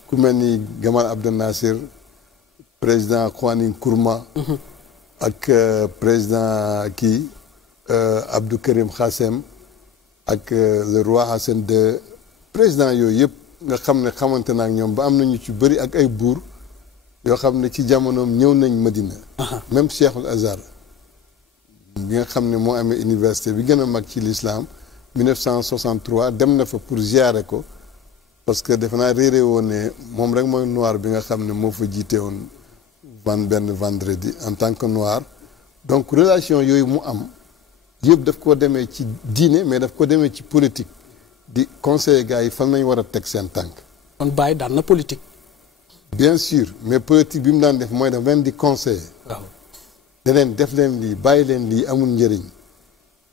ku mel ni Gamal Abdel Nasser président Kwame Nkrumah ak président kii Abdou Karim Khassem ak le roi Hassan II président yooyu yëpp nga xam ne xamante na ak ñoom ba am nañu ci bëri ak ay buur yoo xam ne ci jamonoom ñëw nañ Madina même Cheikhul Azhar bi nga xam ne moo amee université bi gën a mag ci l'islam 1963 dem na fa pour ziyaare ko parce que defe naa réeré woon ne moom rek mooy noir bi nga xam ne moo fa jiite woon benn vendredi en tant que noir donc relation yooyu mu am yëpp daf ko demee ci diine mais daf ko demee ci politique di conseiller gars yi fan nañ war a teg seen tànk kon Baye daan na politique bien sûr mais politique bi mu daan def mooy daf leen di conseiller waaw ne leen def leen lii bàyyi leen lii amul njëriñ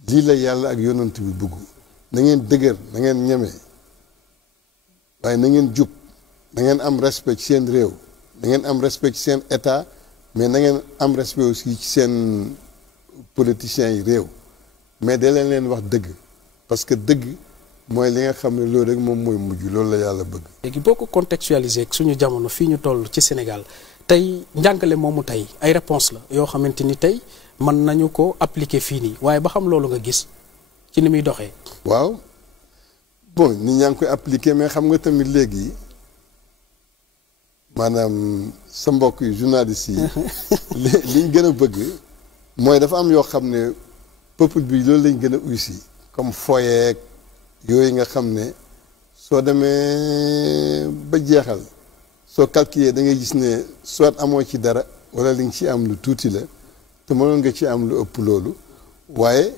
lii la yàlla ak yonant bi bëgg na ngeen dëgër na ngeen ñeme waaye na ngeen jub da ngeen am respect ci seen réew da ngeen am respect ci seen état mais na ngeen am respect aussi ci seen politiciens yi réew mais da leen wax dëgg parce que dëgg mooy li nga xam ne loolu rek moom mooy mujj loolu la yàlla bëgg. léegi boo ko contextualiser suñu jamono fii ñu toll ci Sénégal tey njàngale moomu tey ay réponse la yoo xamante ni tey mën nañu ko appliquer fii nii waaye ba xam loolu nga gis ci ni muy doxee. waaw bon nit ñaa ngi koy appliquer mais xam nga tamit léegi maanaam sa mbokk yi journalistes yi liñ gën a bëgg mooy dafa am yoo xam ne peuple bi loolu lañ gën a uysi comme foyeek yooyu nga xam ne soo demee ba jeexal soo calculer da ngay gis ne soit amoo ci dara wala li nga ci am lu tuuti la te mënoon nga ci am lu ëpp loolu waaye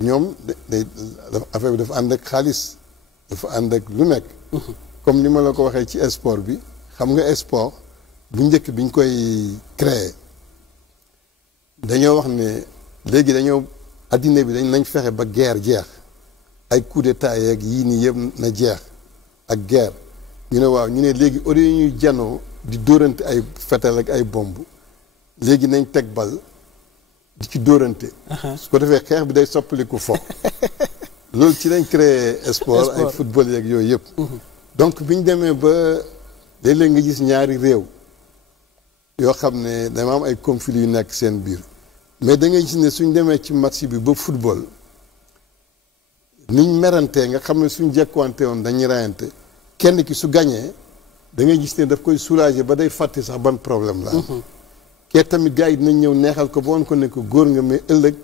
ñoom day affaire bi dafa ànd ak xaalis dafa ànd ak lu nekk comme ni ma la ko waxee ci sport bi xam nga sport bu njëkk bi ñu koy créer dañoo wax ne léegi dañoo addina bi nañ fexe ba guerre jeex ay coup d'état yeeg yii nii yëpp na jeex ak guerre ñu ne waaw ñu ne léegi au lieu ñuy janoo di dóorante ay fetal ak ay bomb léegi nañ teg bal di ci dóorante su ko defee xeex bi day soppaliku fo loolu ci lañ créé sport ay football yeeg yooyu yëpp donc bi ñu demee ba léeg-léeg nga gis ñaari réew yoo xam ne dama am ay conflits yu nekk seen biir mais da ngay gis ne suñ demee ci match bi ba football niñ merantee nga xam ne suñ jekkuwante woon dañuy rayante kenn ki su gañee da ngay gis ne daf koy soulager ba day fàtte sax ban problème la kee tamit gars yi dinañ ñëw neexal ko ba woon ko ne ko góor nga mais ëllëg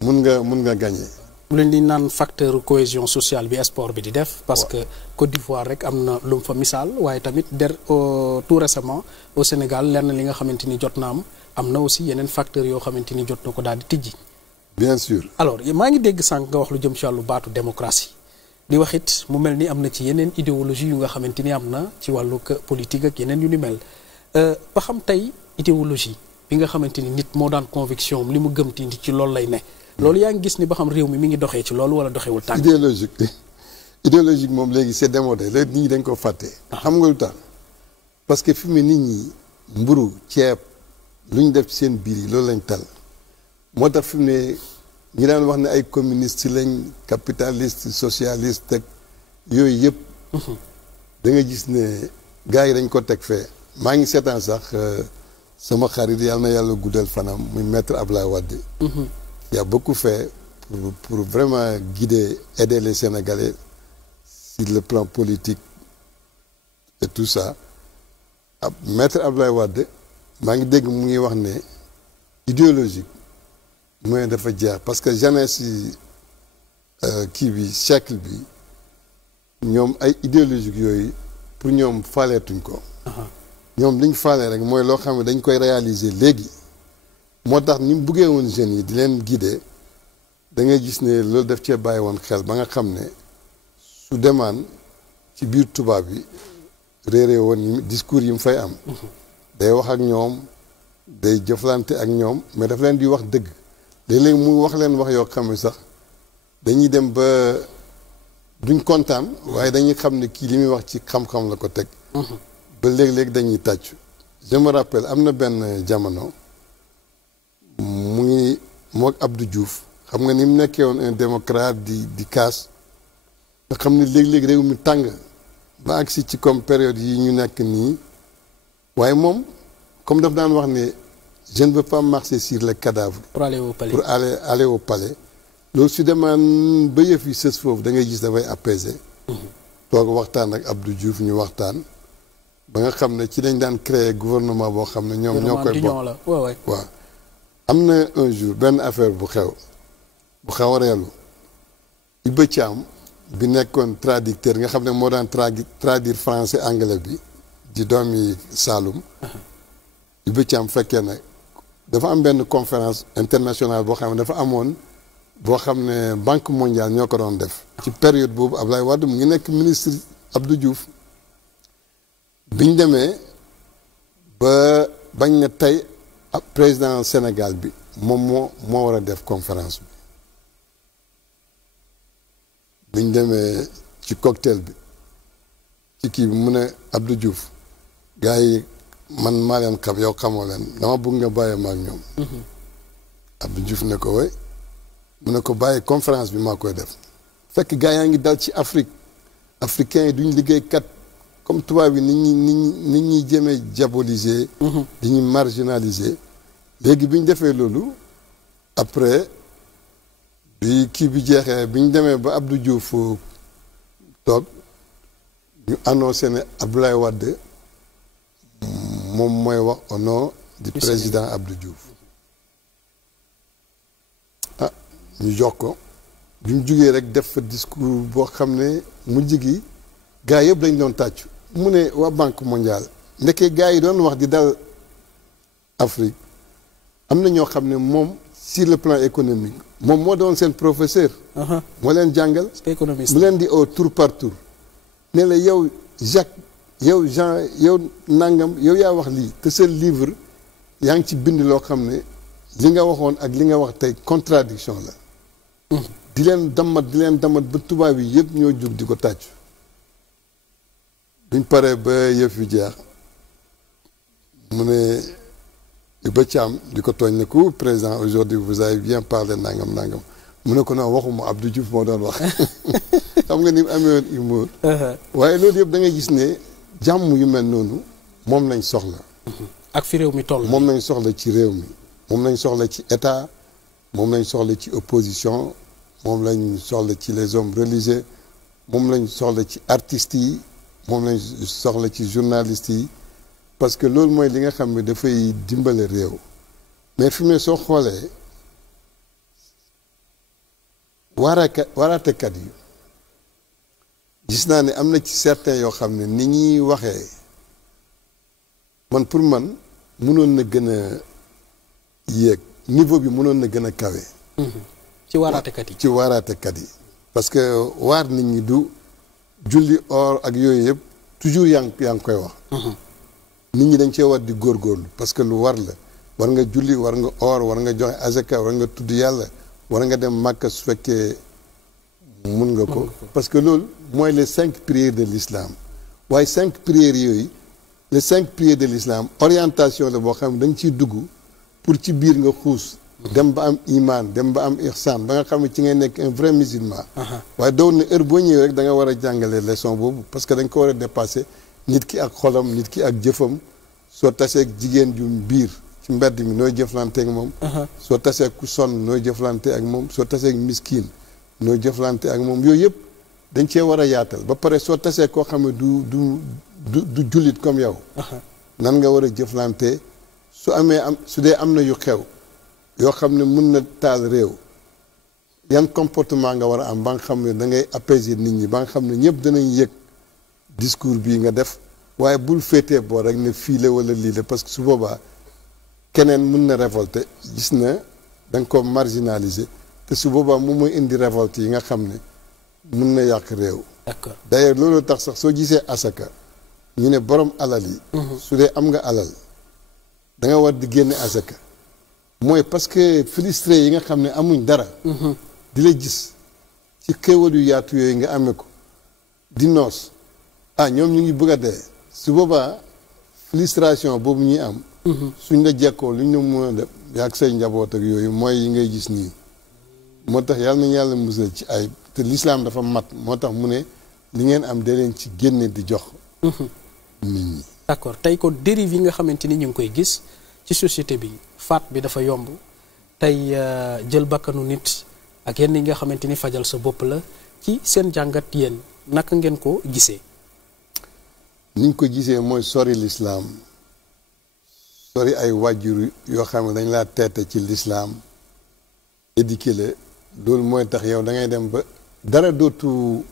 mun nga gañee mu leen di naan facteur cohésion sociale bi sport bi di def parce que Côte d'Ivoire rek am na lu mu fa misaal waaye tamit tout récemment au Sénégal lenn li nga xamante ni jot na am na aussi yeneen facteurs yoo xamante ni jot na ko daal di tijji. bien sûr. alors maa ngi dégg sànq nga wax lu jëm ci wàllu baatu démocratie di wax it mu mel ni am na ci yeneen idéologie yu nga xamante ni am na ci wàllu politique ak yeneen yu ni mel ba xam tey idéologie bi nga xamante ni nit moo daan conviction li mu gëm ti ci loolu lay ne. loolu yaa ngi gis ni ba xam réew mi ngi doxee ci loolu wala doxewul tànk. idéologique moom léegi c'est démodé léegi nit ñi dañ ko fàtte. xam nga lu tax parce que fi mu nit ñi mburu ceeb lu ñu def ci seen biir yi loolu lañ tal moo tax fi mu ne ñi daan wax ne ay communiste lañ capitaliste socialiste ak yooyu yëpp. da nga gis ne gars yi dañ ko teg fee. maa ngi seetaan sax sama xarit yàlla na yàlla guddal fanam muy maître Abdoulaye Wade. Il y a beaucoup fait pour vraiment guider, aider les Sénégalais sur le plan politique et tout ça. Maître Abdoulaye Wade maa ngi dégg mu ngi wax ne idéologique mooy dafa jeex parce que jeunesse yi kii bi siècle bi ñoom ay idéologique yooyu pour ñoom faaleetuñ ko. ñoom liñ faale rek mooy loo xam ne dañ koy réaliser léegi. moo tax ni mu buggee woon jeunes yi di leen guider da ngay gis ne loolu daf cee bàyyi woon xel ba nga xam ne su demaan ci biir tubaab bi réeré woon discours yi mu fay am. day wax ak ñoom day jëflante ak ñoom mais daf leen di wax dëgg léeg-léeg mu wax leen wax yoo xam ne sax dañuy dem ba duñ kontaan waaye dañuy xam ne kii li muy wax ci xam-xam la ko teg. ba léeg-léeg dañuy tàccu. je me rappelle am na benn jamono. mu ngi moog Abdou Diouf xam nga ni mu nekkee woon un démocrate di kaas nga xam ne léegi-léegi réew mi tàng ba agsi ci comme période yi ñu nekk nii waaye moom comme daf daan wax ne je ne veux pas marcher sur les cadavres pour aller au palais aller au palais loolu su demaan ba yëf yi sës foofu da ngay gis dafay apaiser toog waxtaan ak Abdou Diouf ñu waxtaan ba nga xam ne ci dañ daan créer gouvernement boo xam ne ñoom ñoo koy bokk waaw am na un jour benn affaire bu xew a reelu Iba Thiam bi nekkoon traducteur nga xam ne moo daan traduire français anglais bi di doomi Saloum Iba Thiam fekkee nag dafa am benn conférence internationale boo xam ne dafa amoon boo xam ne Banque mondiale ñoo ko doon def ci période boobu Abdoulaye Wade mu ngi nekk ministre Abdou Diouf biñ demee ba bañ na tey président Sénégal bi moom moo war a def conférence bi biñ demee ci cocktail bi ci kii bi mu ne Abdou Diouf gars yi man maa leen xam yow xamoo leen dama bëgg nga bàyyi ma ak ñoom. Abdou Diouf ne ko way mu ne ko bàyyi conférence bi maa koy def fekk gars yaa ngi dal ci Afrique africains yi duñ liggéeykat comme tubaab yi nit ñi jëmee diaboliser. di ñu marginaliser. léegi bi ñu defee loolu après bi kii bi jeexee bi ñu demee ba Abdou Diouf toog ñu annoncé ne Abdoulaye Wade moom mooy wax au nom du président Abdou Diouf. ah ñu jox ko bi mu jugee rek def fa discours boo xam ne mujj gi gars yëpp dañ doon tàccu mu ne waa Banque mondiale ndeke gars yi doon wax di dal Afrique am na ñoo xam ne moom sur le plan économique moom moo doon seen professeur. moo leen jàngal. mu leen di au tour par tour. ne la yow Jacques yow Jean yow nangam yow yaa wax lii te seen livre yaa ngi ci bind loo xam ne li nga waxoon ak li nga wax tey contradiction la. di leen damat ba tubaab yi yëpp ñoo jug di ko tàccu. buñ paree ba yëf yu jeex mu ne Iba Thiam di ko tooñ ne ko président aujourd'hui vous avez bien parlé nangam mu ne ko non waxuma Abdou Diouf moo doon wax xam nga ni mu amee woon humour. waaye loolu yëpp da ngay gis ne jàmm yu mel noonu moom lañ soxla. ak fi réew mi toll. moom lañ soxla ci réew mi moom lañ soxla ci état moom lañ soxla ci opposition moom lañ soxla ci les hommes religieux moom lañ soxla ci artistes yi moom lañ soxla ci journalistes yi parce que loolu mooy li nga xam ne dafay dimbale réew mais fi mu ne soo xoolee waaraatekat yi gis naa ne am na ci certains yoo xam ne ni ñuy waxee man pour man mënoon na gën a yéeg niveau bi mënoon na gën a kawe. ci waaraatekat yi ci waaraatekat yi. parce que waar nit ñi du julli or ak yooyu yëpp toujours yaa ngi koy wax. nit ñi dañ cee war di góorgóorlu parce que lu war la war nga julli war nga or war nga joxe azaka war nga tudd yàlla war nga dem Màkka su fekkee mun nga ko. parce que loolu mooy les 5 prières de l'islam waaye 5 prières yooyu les 5 prières de l'islam orientation la boo xam ne da nga ciy dugg pour ci biir nga xuus. dem ba am iman dem ba am ihsan ba nga xam ne ci ngay nekk un vrai musulman. waaye doo ne heure boo ñëwee rek da nga war a jàngale leçon boobu parce que dañ ko war a dépasser nit ki ak xolam nit ki ak jëfam soo taseeg jigéen ju biir ci mbedd mi nooy jëflante ak moom. soo taseeg ku sonn nooy jëflante ak moom soo taseeg miskin nooy jëflante ak moom yooyu yëpp dañ cee war a yaatal ba pare soo taseeg koo xam ne du jullit comme yow. nan nga war a jëflante su dee am na yu xew. yoo xam ne mun na taal réew yan comportement nga war a am ba nga xam ne da ngay apaiser nit ñi ba nga xam ne ñëpp danañ yëg discours bii nga def waaye bul féetee boo rek ne fii la wala lii la parce que su boobaa keneen mun na révolter gis na da nga ko marginaliser te su boobaa moom mooy indi révolte yi nga xam ne mun na yàq réew. d'accord d'ailleurs loolu tax sax soo gisee asaka ñu ne borom alal yi. su dee am nga alal da nga war di génne asaka. mooy parce que frustré yi nga xam ne amuñ dara. di la gis ci xéewal yu yaatu yooyu nga amee ko di noos ñoom ñu ngi bëgg a dee su boobaa frustration boobu ñuy am. suñ la jekkoo lu ñu mën a def yaag say njaboot ak yooyu mooy yi ngay gis nii. moo tax yàlla nañu yàlla musal ci ay te l'islam dafa mat moo tax mu ne li ngeen am da leen ci génne di jox. nit ñi. d'accord tey ko dérive yi nga xamante ni ñu ngi koy gis ci société bi. faat bi dafa yomb tey jël bakkanu nit ak yenn yi nga xamante ni fajal sa bopp la ci seen jàngat yéen naka ngeen ko gisee. ni ñu ko gisee mooy sori l'islam sori ay wàjjur yoo xam ne dañ laa teete ci l'islam éduqué la loolu mooy tax yow da ngay dem ba dara dootu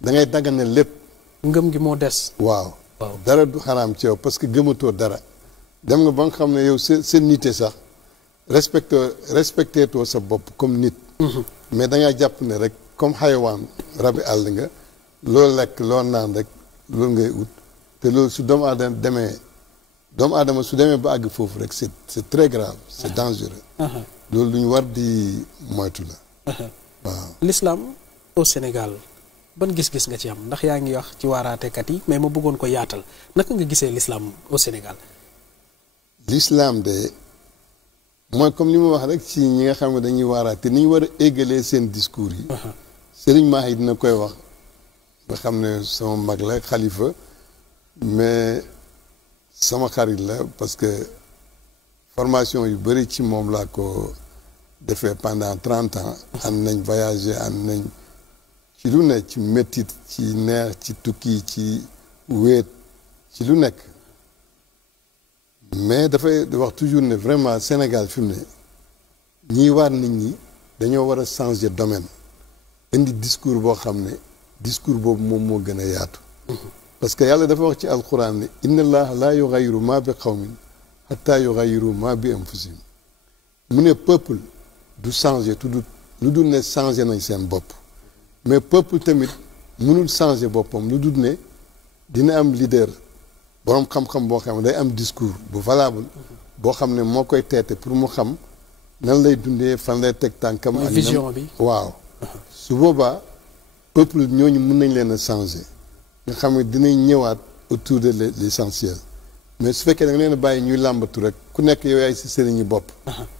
da ngay daggane lépp. ngëm gi moo des. waaw dara du xaraam ci yow parce que gëmatoo dara. dem nga ba nga xam ne yow sa nite sax respecté too sa bopp comme nit. mais da ngaa jàpp ne rek comme xayawaan rabi àll nga loo lekk loo naan rek loolu ngay ut te loolu su doomu aadama su demee ba àgg foofu rek c'est très grave c'est dangereux. loolu lu ñu war di moytu la. waaw l'islam au Sénégal ban gis-gis nga ci am ndax yaa ngi wax ci waaraatekat yi mais ma bëggoon ko yaatal naka nga gisee l'islam au Sénégal. l'islam de mooy comme li ma wax rek ci ñi nga xam ne dañuy waaraate ni ñu war a éggalee seen discours yi. Serigne Mahi dina koy wax nga xam ne sama mag la xalifa mais sama xarit la parce que formation yu bëri ci moom laa ko defee pendant 30 ans. ànd nañ voyager ànd nañ ci lu nekk ci méttit ci neex ci tukki ci wéet ci lu nekk mais dafay wax toujours ne vraiment Sénégal fi mu ne ñiy waar nit ñi dañoo war a changer domaine indi discours boo xam ne discours boobu moom moo gën a yaatu parce que yàlla dafa wax ci alquran ne inna allaha la yughayyiru ma bi qawmin hatta yughayyiru ma bi anfusihim mu ne peuple du changer lu dul ne changer nañ seen bopp mais peuple tamit mënul changer boppam lu dul ne dina am leader boroom xam-xam boo xam ne day am discours bu valable boo xam ne moo koy teete pour mu xam nan lay dundee fan lay teg tànkam ak vision bi waaw su boobaa peuple ñooñu mën nañ leen a changer nga xam ne dinañ ñëwaat autour de l'essentiel mais su fekkee da nga leen a bàyyi ñuy làmbatu rek ku nekk yow yaay sa sëriñi bopp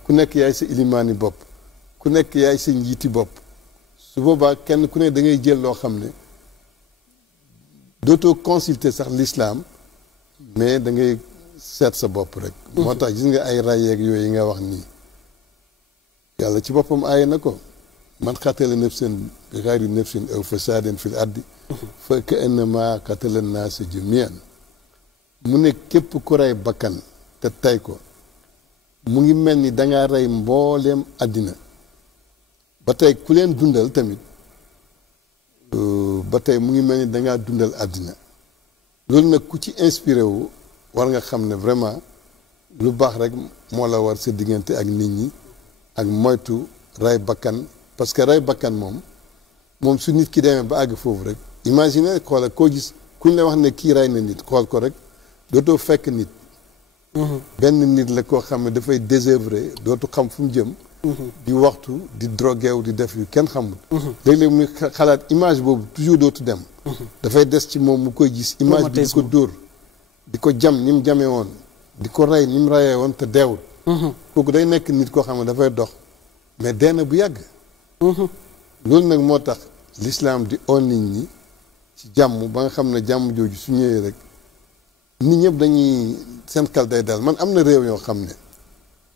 ku nekk yaay sa ilimaani bopp ku nekk yaay sa njiiti bopp su boobaa kenn ku ne da ngay jël loo xam ne dootoo consulter sax l'islam mais da ngay seet sa bopp rek moo tax gis nga ay rayeeg yooyu yi nga wax nii yàlla ci boppam aay na ko man qatala nafsan bi ghayri nafsin aw fasadin fil ardi fa ka'annama qatala an-naasa jami'an mu ne képp ku rey bakkan te tey ko mu ngi mel ni dangaa rey mbooleem àddina ba tey ku leen dundal tamit ba tey mu ngi mel ni dangaa dundal àddina loolu nag ku ci inspiré wu war nga xam ne vraiment lu baax rek moo la war sa diggante ak nit ñi ak moytu rey bakkan parce que rey bakkan moom su nit ki demee ba àgg foofu rek imagine xoola koo gis kuñ la wax ne kii rey na nit xool ko rek dootoo fekk nit benn nit la koo xam ne dafay désœuvré dootu xam fu mu jëm di waxtu di drogué wu di def yu kenn xamul léeg-léeg muy xalaat image boobu toujours dootu dem dafay des ci moom mu koy gis image bi di ko dóor di ko jam ni mu jamee woon di ko rey ni mu reyee woon te deewul kooku day nekk nit koo xam ne dafay dox mais dee na bu yàgg loolu nag moo tax l'islam di on nit ñi ci jàmm ba nga xam ne jàmm jooju su ñëwee rek nit ñëpp dañuy seen kal day dal man am na réew yoo xam ne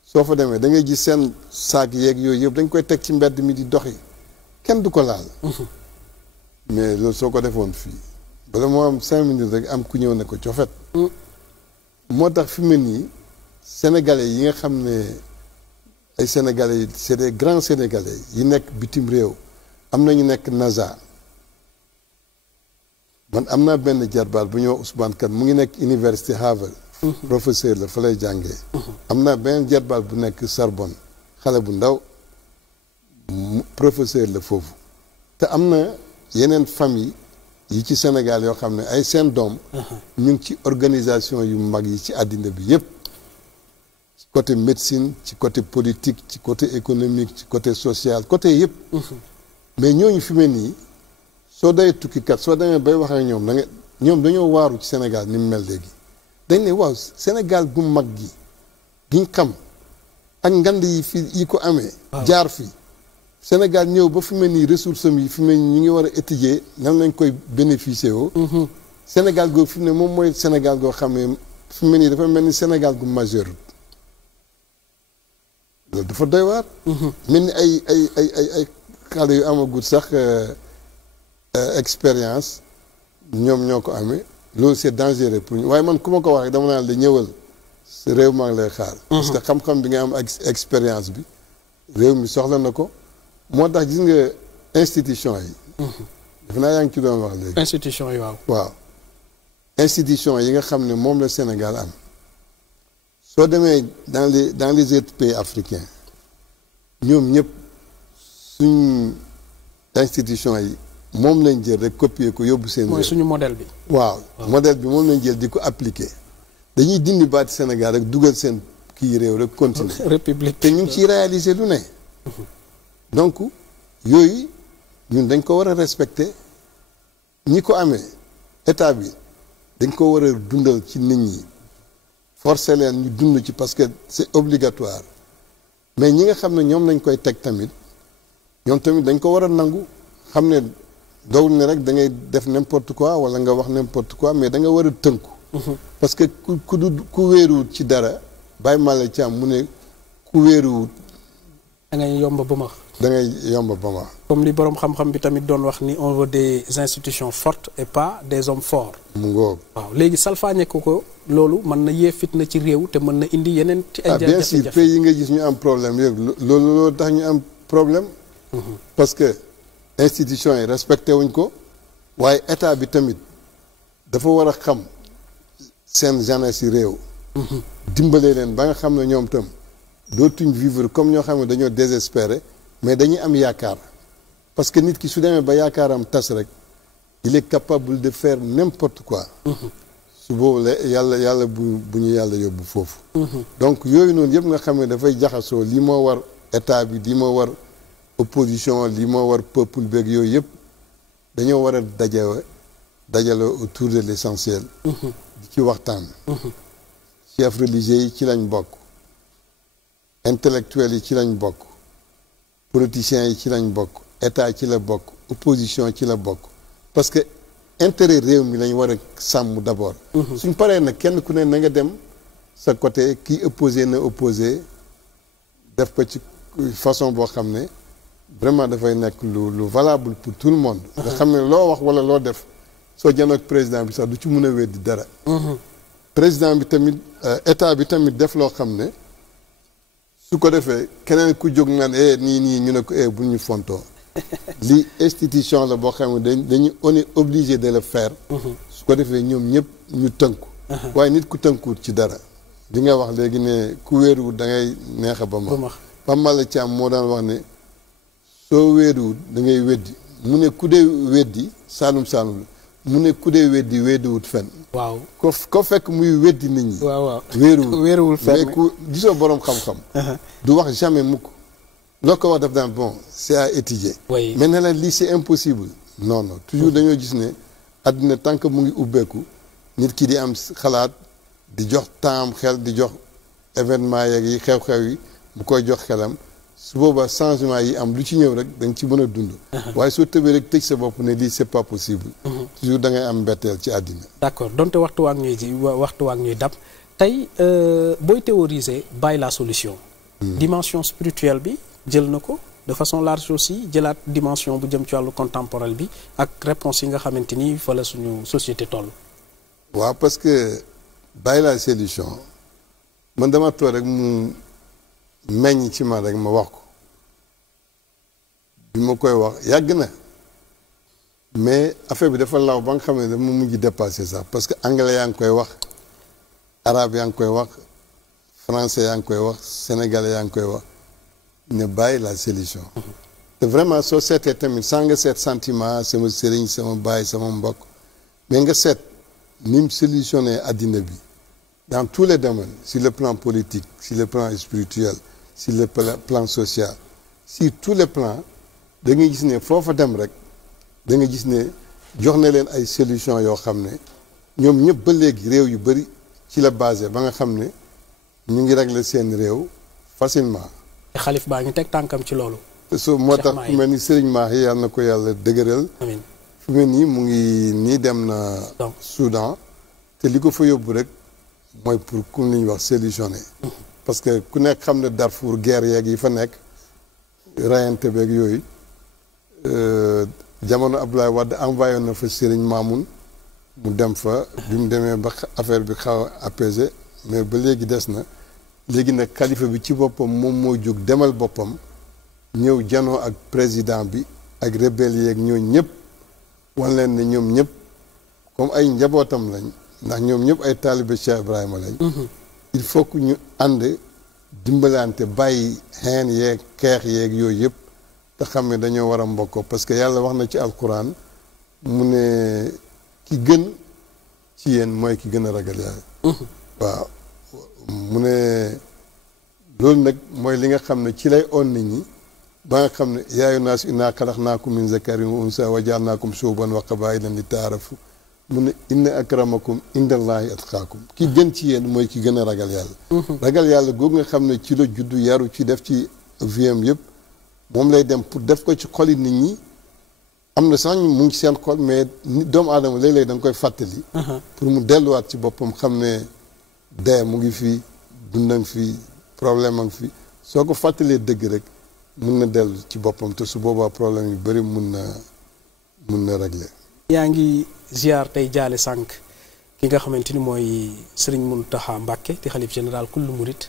soo fa demee da ngay gis seen saak yeeg yooyu yëpp dañ koy teg ci mbedd mi di doxi kenn du ko laal mais loolu soo ko defoon fii bala moo am 5 minutes rek am ku ñëw ne ko cofet moo tax fi mu ne nii sénégalais yi nga xam ne ay sénégalais yi c'est des grands sénégalais yi nekk bitim réew am na ñu nekk NASA man am naa benn jarbaal bu ñëw Ousmane Kane mu ngi nekk université Harvard professeur la fa lay jàngee am naa benn jarbaal bu nekk Sorbonne xale bu ndaw professeur la foofu te am na yeneen famille yi ci Sénégal yoo xam ne ay seen doom ñu ngi ci organisation yu mag yi ci àddina bi yépp ci côté médecine ci côté politique ci côté économique ci côté social côté yépp mais ñooñu fi mu nii soo dee tukkikat soo demee bay wax ak ñoom da nga ñoom dañoo waaru ci Sénégal ni mu mel léegi dañ ne waaw Sénégal gu mag gi giñ xam ak ngand yi fi yi ko amee jaar fi Sénégal ñëw ba fi mu nii ressources am yi fi mu ñu ngi war a étudier nan lañ koy bénéficier woo Sénégal googu fi mu ne moom mooy Sénégal goo xam ne fi mu nii dafa mel ni Sénégal gu majeur loolu dafa doy waar mel ni ay xale yu amagut sax expérience ñoom ñoo ko amee loolu c'est dangereux pour ñu waaye man ku ma ko waxee dama naan la ñëwal sa réew maa ngi lay xaar parce que xam-xam bi nga am ak expérience bi réew mi soxla na ko moo tax gis nga institution yi dafa naa yaa ngi ci doon wax léegi institution yi waaw institution yi nga xam ne moom la Sénégal am soo demee dans les autres pays africains ñoom ñëpp suñ institution yi moom lañ jël rek copier ko yóbbu seen mooy suñu modèle bi waaw modèle bi moom lañ jël di ko appliquer dañuy dindi baati Sénégal rek dugal seen kii réew rek continuer république te ñu ngi ciy réaliser lu ne donc yooyu ñun dañ ko war a respecter ñi ko amee état bi dañ ko war a dundal ci nit ñi forcer leen ñu dund ci parce que c'est obligatoire mais ñi nga xam ne ñoom lañ koy teg tamit ñoom tamit dañ ko war a nangu xam ne dowul ne rek da ngay def n'importe quoi wala nga wax n'importe quoi mais da nga war a tënku parce que ku wéeruwut ci dara bàyyi mala ci am mu ne ku wéeruwut da ngay yomb ba ma da ngay yomb ba ma comme li boroom xam-xam bi tamit doon wax ni on veut des institutions fortes et pas des hommes forts mu ngoog waaw léegi salfaañe ko loolu mën na yee fitna ci réew te mën na indi yeneen ci ay bien sûr pays yi nga gis ñu am problème yëpp loolu tax ñu am problème parce que institution yi respecté wuñ ko waaye état bi tamit dafa war a xam seen jeunesse yi réew dimbalee leen ba nga xam ne ñoom tam dootuñ vivre comme ñoo xam ne dañoo désespéré mais dañuy am yaakaar parce que nit ki su demee ba yaakaaram tas rek il est capable de faire n'importe quoi su boobu la yàlla bu ñu yàlla yóbbu foofu donc yooyu noonu yëpp nga xam ne dafay jaxasoo lii moo war état bi lii moo war opposition lii moo war peuple beeg yooyu yëpp dañoo war a dajale autour de l'essentiel di ci waxtaan chefs religieux yi ci lañ bokk intellectuels yi ci lañ bokk politiciens yi ci lañ bokk état ci la bokk opposition ci la bokk parce que intérêt réew mi lañ war a sàmm d'abord suñ paree nag kenn ku ne na nga dem sa côté kii opposé na opposé def ko ci façon boo xam ne vraiment dafay nekk lu valable pour tout le monde nga xam ne loo wax wala loo def soo janoog président bi sax du ci mën a weddi dara président bi tamit état bi tamit def loo xam ne su ko defee keneen ku jóg naan nii ñu ne ko bu ñu fontoo li institution la boo xam ne dañu on est obligé de le faire su ko defee ñoom ñëpp ñu tënku waaye nit ku tënkuwut ci dara li nga wax léegi ne ku wéeruwut da ngay neexa ba ma Pamala Thiam moo daan wax ne soo wéeruwut da ngay weddi mu ne ku dee weddi saalum la mu ne ku dee weddiwut fenn waaw ko fekk muy weddi nit ñi waaw wéeruwul fenn mais ku gisoo boroom xam-xam du wax jamais mukk loo ko wax daf daan bon c'est à étudier mais ne la lii c'est impossible non toujours dañoo gis ne àddina tant que mu ngi ubbeeku nit ki di am xalaat di jox temps xel di jox événement yeeg yi xew-xew yi bu koy jox xelam su boobaa changement yi am lu ci ñëw rek da nga ci mën a dund waaye soo tëbee rek tëj sa bopp ne lii c'est pas possible toujours da ngay am mbetteel ci àddina d'accord donte waxtu waak ñuy dab tey booy théoriser bàyyi la solution dimension spirituelle bi jël na ko de façon large aussi jëlaat dimension bu jëm ci wàllu contemporain bi ak réponse yi nga xamante ni fa la suñu société toll waaw parce que bàyyi la solution man dama toog rek mu meññ ci man rek ma wax ko bi ma koy wax yàgg na mais affaire bi dafa law ba nga xam ne dafa mujj dépasser sax parce que anglais yaa ngi koy wax arabe yaa ngi koy wax français yaa ngi koy wax sénégalais yaa ngi koy wax ne bàyyi la solution te vraiment soo seetee tamit sans nga seet sentiment sama sëriñ sama baay sama mbokk mais nga seet ni mu solutionné addina bi dans tous les domaines sur le plan politique sur le plan spirituel sur le plan social sur tous les plans da nga gis ne foofa dem rek da nga gis ne jox na leen ay solution yoo xam ne ñoom ñëpp ba léegi réew yu bari ci la basé ba nga xam ne ñu ngi régler seen réew facilement. xalif baa ngi teg tànkam ci loolu. moo tax ku mel ni Serigne Mahi yàlla na ko yàlla dëgëral. amiin fu mel nii mu ngi nii dem na. Soudan te li ko fa yóbbu rek mooy pour ku li ñuy wax solutionner. parce que ku nekk xam ne Darfour guerre yeeg yi fa nekk rayante beeg yooyu jamono Abdoulaye Wade envoyé na fa Serigne Mamoun mu dem fa bi mu demee ba affaire bi xaw a apaisé mais ba léegi des na léegi nag xalifa bi ci boppam moom moo jóg demal boppam ñëw janoo ak président bi ak rebelle yeeg ñoo ñëpp wan leen ne ñoom ñëpp comme ay njabootam lañ ndax ñoom ñëpp ay taalibe Cheikh Ibrahima lañ il faut que ñu ànd dimbalante bàyyi xeen yeeg xeex yeeg yooyu yëpp te xam ne dañoo war a mbokkoo parce que yàlla wax na ci alquran mu ne ki gën ci yéen mooy ki gën a ragal yàlla waaw mu ne loolu nag mooy li nga xam ne ci lay on nit ñi ba nga xam ne yaa ayyuhan naas innaa xalaqnaakum min zakarin wa unsaa wa ja'alnaakum shu'uban wa qabaa'ila li ta'aarafu mu ne inna akramakum indallaahi atqaakum ki gën ci yéen mooy ki gën a ragal yàlla. ragal yàlla googu nga xam ne ci la juddu yaru ci def ci viem yëpp moom lay dem pour def ko ci xoli nit ñi am na sax mu ngi ci seen xol mais doomu aadama léeg-léeg da nga koy fàttali. pour mu delluwaat ci boppam xam ne dee mu ngi fi dundang fi problème am fi soo ko fàttalee dëgg rek mun na dellu ci boppam te su boobaa problème yu bëri mun na régler. yaa ngi ziar tey jaale sànq ki nga xamante ni mooy Serigne Mountakha Mbacké di xalif général kullu murit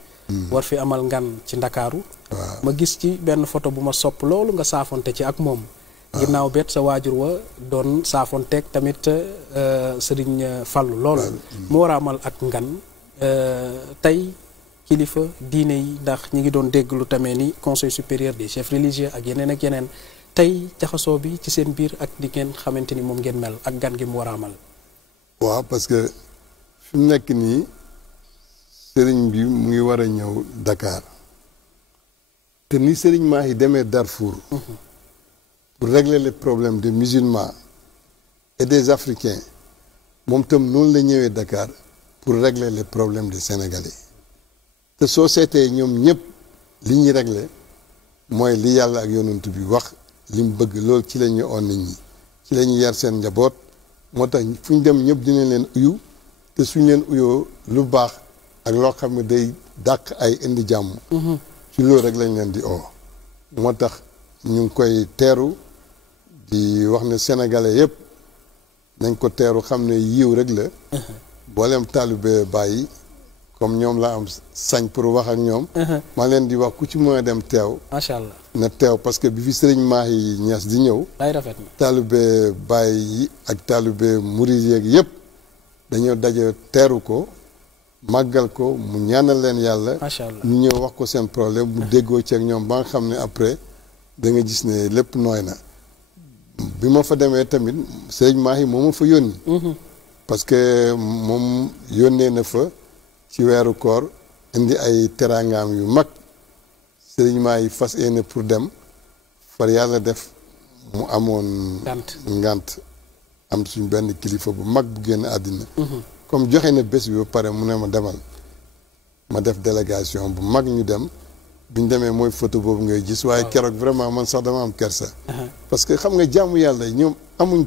war fi amal ngan ci Ndakaaru. waaw ma gis ci benn photo bu ma sopp loolu nga saafonte ci ak moom. ginnaaw bet sa waajur wa doon saafonteeg tamit Serigne Fallou loolu. mu war a amal ak ngan tey. kilifa diine yi ndax ñi ngi doon dégg lu tamee ni conseil supérieur des chefs religieux ak yeneen tey jaxasoo bi ci seen biir ak di ngeen xamante ni moom ngeen mel ak gan gi mu war a amal. waaw parce que fi mu nekk nii sëriñ bi mu ngi war a ñëw Dakar te ni sëriñ Mahi demee Darfour. pour régler les problèmes des musulmans et des Africains moom tam noonu la ñëwee Dakar pour régler les problèmes des Sénégalais. te soo seetee ñoom ñëpp li ñuy réglé mooy li yàlla ak yonent bi wax li mu bëgg loolu ci la ñuy oon nit ñi ci la ñuy yar seen njaboot moo tax fu ñu dem ñëpp dinañ leen uyu te suñ leen uyoo lu baax ak loo xam ne day dàq ay indi jàmm. ci loolu rek lañ leen di oo moo tax ñu ngi koy teeru di wax ne sénégalais yëpp nañ ko teeru xam ne yiw rek la. booleem taalibe bàyyi. comme ñoom la am sañ pour wax ak ñoom. maa leen di wax ku ci mën a dem teew. macha allah na teew parce que bi fi sëriñ Mahi Niass di ñëw. ay rafet na taalibe Baay yi ak taalibe murid yeeg yëpp dañoo daje teeru ko màggal ko mu ñaanal leen yàlla. macha allah ñu ñëw wax ko seen problème mu déggoo ci ak ñoom ba nga xam ne après da nga gis ne lépp nooy na. bi ma fa demee tamit sëriñ Mahi moo ma fa yónni. parce que moom yónnee na fa. ci weeru koor indi ay teraangaam yu mag sëriñ Mahi fas yéene pour dem far yàlla def mu amoon ngant am suñ benn kilifa bu mag bu génn àddina comme joxe na bés bi ba pare mu ne ma demal ma def délégation bu mag ñu dem bi ñu demee mooy photo boobu ngay gis waaye keroog vraiment man sax dama am kersa parce que xam nga jàmm yàlla ñoom amuñ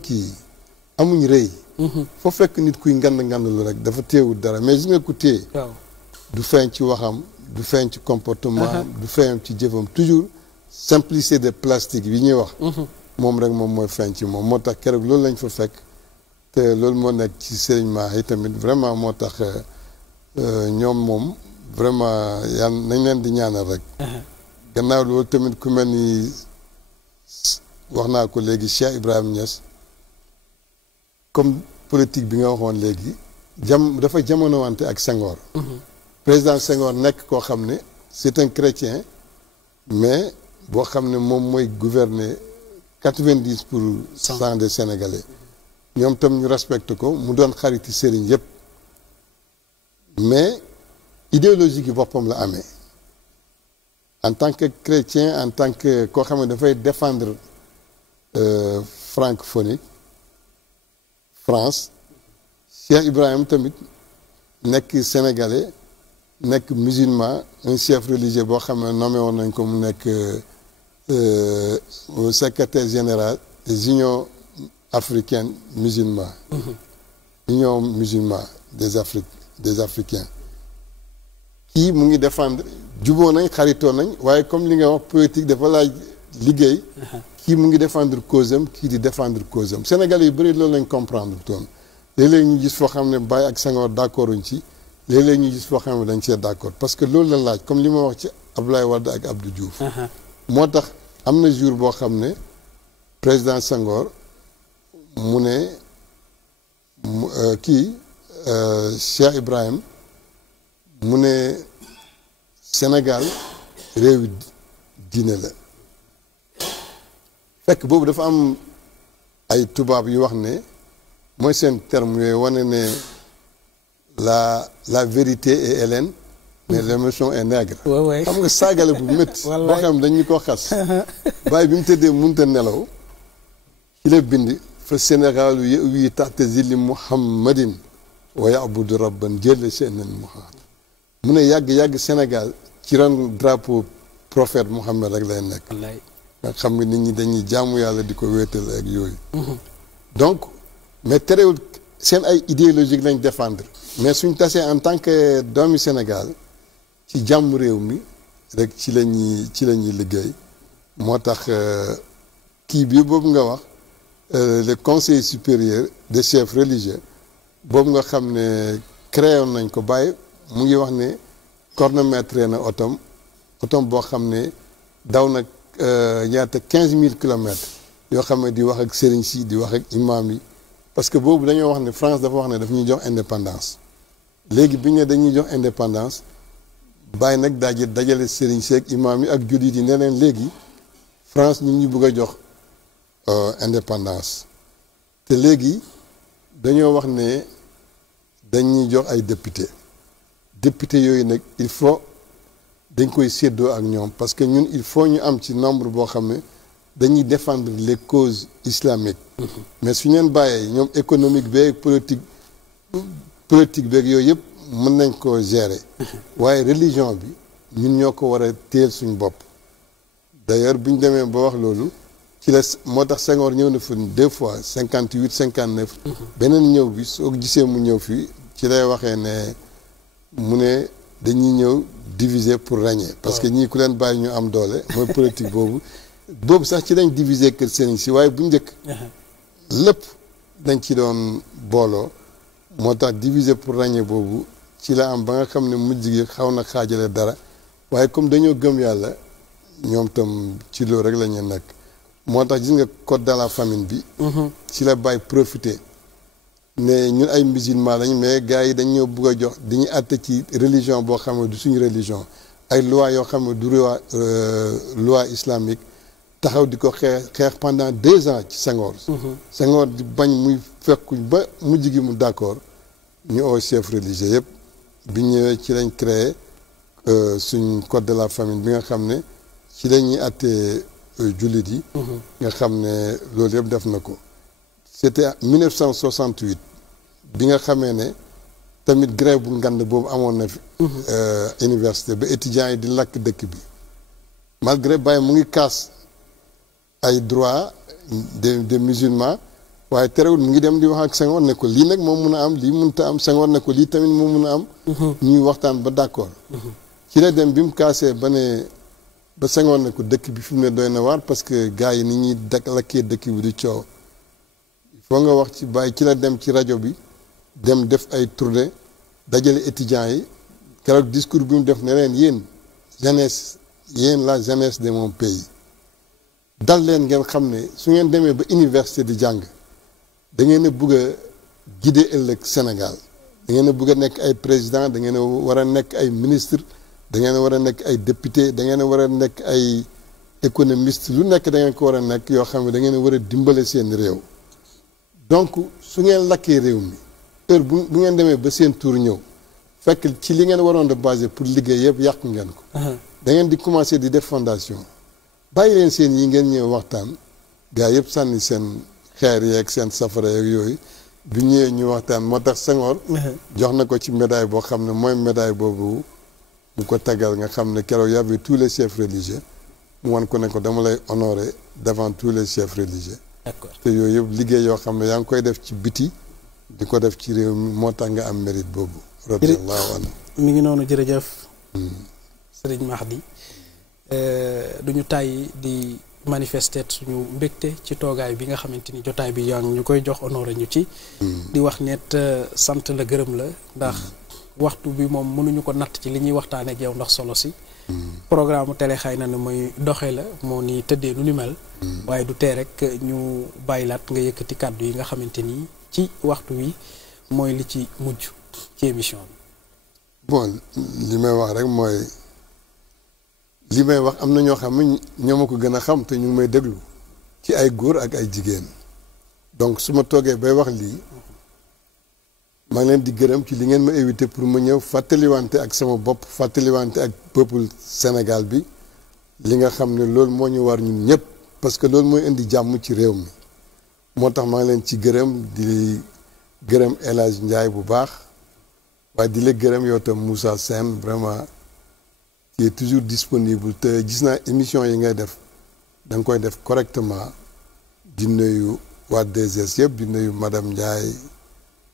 amuñ rëy foo fekk nit kuy ngand lu rek dafa téewul dara mais gis nga ku téye du feeñ ci waxam du feeñ ci comportement du feeñ ci jëfam toujours simplicité de plastique bi ñuy wax moom rek moom mooy feeñ ci moom moo tax keroog loolu lañ fa fekk te loolu moo nekk ci Serigne Mahi tamit vraiment moo tax ñoom moom vraiment yaan nañ leen di ñaanal rek gannaaw loolu tamit ku mel ni wax naa ko léegi Cheikh Ibrahima Niass comme politique bi nga waxoon léegi dafa jamono wante ak Senghor. président Senghor nekk koo xam ne c'est un chrétien mais boo xam ne moom mooy gouverner 90% des Sénégalais ñoom tam ñu respecté ko mu doon xariti sëriñ yëpp mais idéologie gi boppam la amee en tant que chrétien en tant que koo xam ne dafay défendre francophonie France Cheikh Ibrahim tamit nekk sénégalais nekk musulman un chef religieux boo xam ne nommé woon nañ ko mu nekk secrétaire général des unions africaines musulmans union musulman des Africains kii mu ngi défendre juboo nañ xaritoo nañ waaye comme li nga wax politique dafa laaj liggéey kii mu ngi défendre cause am kii di défendre cause am Sénégalais yu bëri loolu lañ comprendre toon léeg-léeg ñu gis foo xam ne Baye ak Senghor d'accorduñ ci léeg-léeg ñu gis foo xam ne dañ cee d'accord parce que loolu la laaj comme li ma wax ci Abdoulaye Wade ak Abdou Diouf moo tax am na jour boo xam ne président Senghor mu ne Cheikh Ibrahim mu ne Sénégal réewi diine la fekk boobu dafa am ay tubaab yu wax ne mooy seen terme yooyu wane ne la vérité est hellène mais l'émotion est nègre. waaw xam nga saagale bu métti. boo xam dañu ko xas. bàyyi bi mu tëddee mënut a nelaw. ci la bind fa Sénégal wi taxte zilli Muhammadin wa yabudu rabban jëlle seenan muhammad mu ne yàgg Sénégal ci ron drapeau prophète Muhammad rek lay nekk. nga xam nga nit ñi dañuy jaamu yàlla di ko wéetal ak yooyu. donc mais terewul seen ay idéologique lañ défendre. mais suñ tasee en tant que doomi Sénégal ci jàmm réew mi rek ci la ñuy liggéey moo tax kii bi boobu nga wax le conseil supérieur des chefs religieux boobu nga xam ne créé woon nañ ko bàyyi mu ngi wax ne chronomètre na otom boo xam ne daw na ñaata 15 000 kilomètres yoo xam ne di wax ak sëriñ si di wax ak imam yi parce que boobu dañoo wax ne France dafa wax ne daf ñuy jox indépendance léegi bi ñu ne dañuy jox indépendance bàyyi nag dajale sëriñ si ak imam yi ak jullit yi ne leen léegi France ñu ngi bëgg a jox indépendance te léegi dañoo wax ne dañuy jox ay député yooyu nag il faut dañ koy séddoo ak ñoom parce que ñun il faut ñu am ci nombre boo xam ne dañuy défendre les causes islamiques. mais su ñu leen bàyyee ñoom économique beeg politique beeg yooyu yëpp mën nañ koo gérer. waaye religion bi ñun ñoo ko war a téel suñu bopp. d'ailleurs bi ñu demee ba wax loolu ci la moo tax Senghor ñëw na fa 2 fois 58 59. beneen ñëw bi soo gisee mu ñëw fii ci lay waxee ne mu ne dañuy ñëw diviser pour régner. parce que ñii ku leen bàyyi ñu am doole mooy politique boobu sax ci lañ diviser kër sëriñ si waaye bu njëkk lépp dañ ci doon booloo moo tax diviser pour régner boobu ci la am ba nga xam ne mujj gi xaw na xaajale dara waaye comme dañoo gëm yàlla ñoom tam ci loolu rek la ñu nekk moo tax gis nga code de la famille bi ci la bàyyi profité ne ñun ay musulman lañ mais gars yi dañ ñoo bëgg a jox dañuy àtte ci religion boo xam ne du suñu religion ay loi yoo xam ne du loi islamique taxaw di ko xeex pendant 2 ans ci Senghor. Senghor di bañ muy fekkuñ ba mujj gi mu d'accord ñu au chef religieux yëpp bi ñëwee ci lañ créé suñ code de la famille bi nga xam ne ci la ñuy àttee jullit yi. nga xam ne loolu yëpp def na ko. c'était 1968 bi nga xamee ne tamit grève bu ngand boobu amoon na fi. université ba étudiants yi di lakk dëkk bi malgré Baye mu ngi kaas ay droits des musulmans waaye terewul mu ngi dem di wax ak Senghor ne ko lii nag moom mun a am lii mënta am Senghor ne ko lii tamit moom mun a am. ñuy waxtaan ba d'accord. ci la dem bi mu kaasee ba Senghor ne ko dëkk bi fi mu ne doy na waar parce que gars yi ni ñuy lakkee dëkk bi di coow. foo nga wax ci Baye ci la dem ci rajo bi dem def ay tournée dajale étudiants yi keroog discours bi mu def ne leen yéen la jeunesse de mon pays dal leen ngeen xam ne su ngeen demee ba université di jàng da ngeen a bëgg a guider ëllëg Sénégal da ngeen a bëgg a nekk ay président da ngeen a war a nekk ay ministre da ngeen a war a nekk ay député da ngeen a war a nekk ay économiste lu nekk da ngeen ko war a nekk yoo xam ne da ngeen a war a dimbale seen réew donc su ngeen lakkee réew mi heure bu ngeen demee ba seen tour ñëw fekk ci li ngeen waroon de basé pour liggéey yëpp yàqu ngeen ko da ngeen di commencer di def fondation bàyyi leen seen yi ngeen ñëw waxtaan gaa yëpp sànni seen xeer yeeg seen safara yeeg yooyu bi ñëwee ñu waxtaan moo tax Senghor jox na ko ci médaille boo xam ne mooy médaille boobu mu ko taggal nga xam ne keroog y avait tous les chefs religieux mu wan ko ne ko dama lay honorer devant tous les chefs religieux te yooyu yëpp liggéey yoo xam ne yaa ngi koy def ci biti di ko def ci réew mi moo tax nga am mérite boobu radiyallahu anhu mi ngi noonu jërëjëf Sëriñ Mahdi duñu tàyyi di manifester suñu mbégte ci toogaay bi nga xamante ni jotaay bi yaa ngi ñu koy jox honoré ñu ci di wax net sant la gërëm la ndax waxtu bi moom mënuñu ko natt ci li ñuy waxtaane ak yow ndax solo si programme télé xëy na ne mooy doxee la moo ni tëddee nu ni mel waaye du tee rek ñu bàyyilaat nga yëkkati kàddu yi nga xamante ni ci waxtu wi mooy li ci mujj ci émission bi bon li may wax rek mooy li may wax am na ñoo xam ne ñoo ma ko gën a xam te ñu ngi may déglu ci ay góor ak ay jigéen donc su ma toogee bay wax lii maa ngi leen di gërëm ci li ngeen ma invité pour ma ñëw fàttaliwante ak sama bopp fàttaliwante ak peuple Sénégal bi li nga xam ne loolu moo ñu war ñun ñëpp parce que loolu mooy indi jàmm ci réew mi moo tax maa ngi leen ci gërëm di gërëm El Hadj Ndiaye bu baax waaye di la gërëm yow tam Moussa Sène vraiment qui est toujours disponible te gis naa émission yi ngay def da nga koy def correctement di nuyu waa 2S yëpp di nuyu madame Ndiaye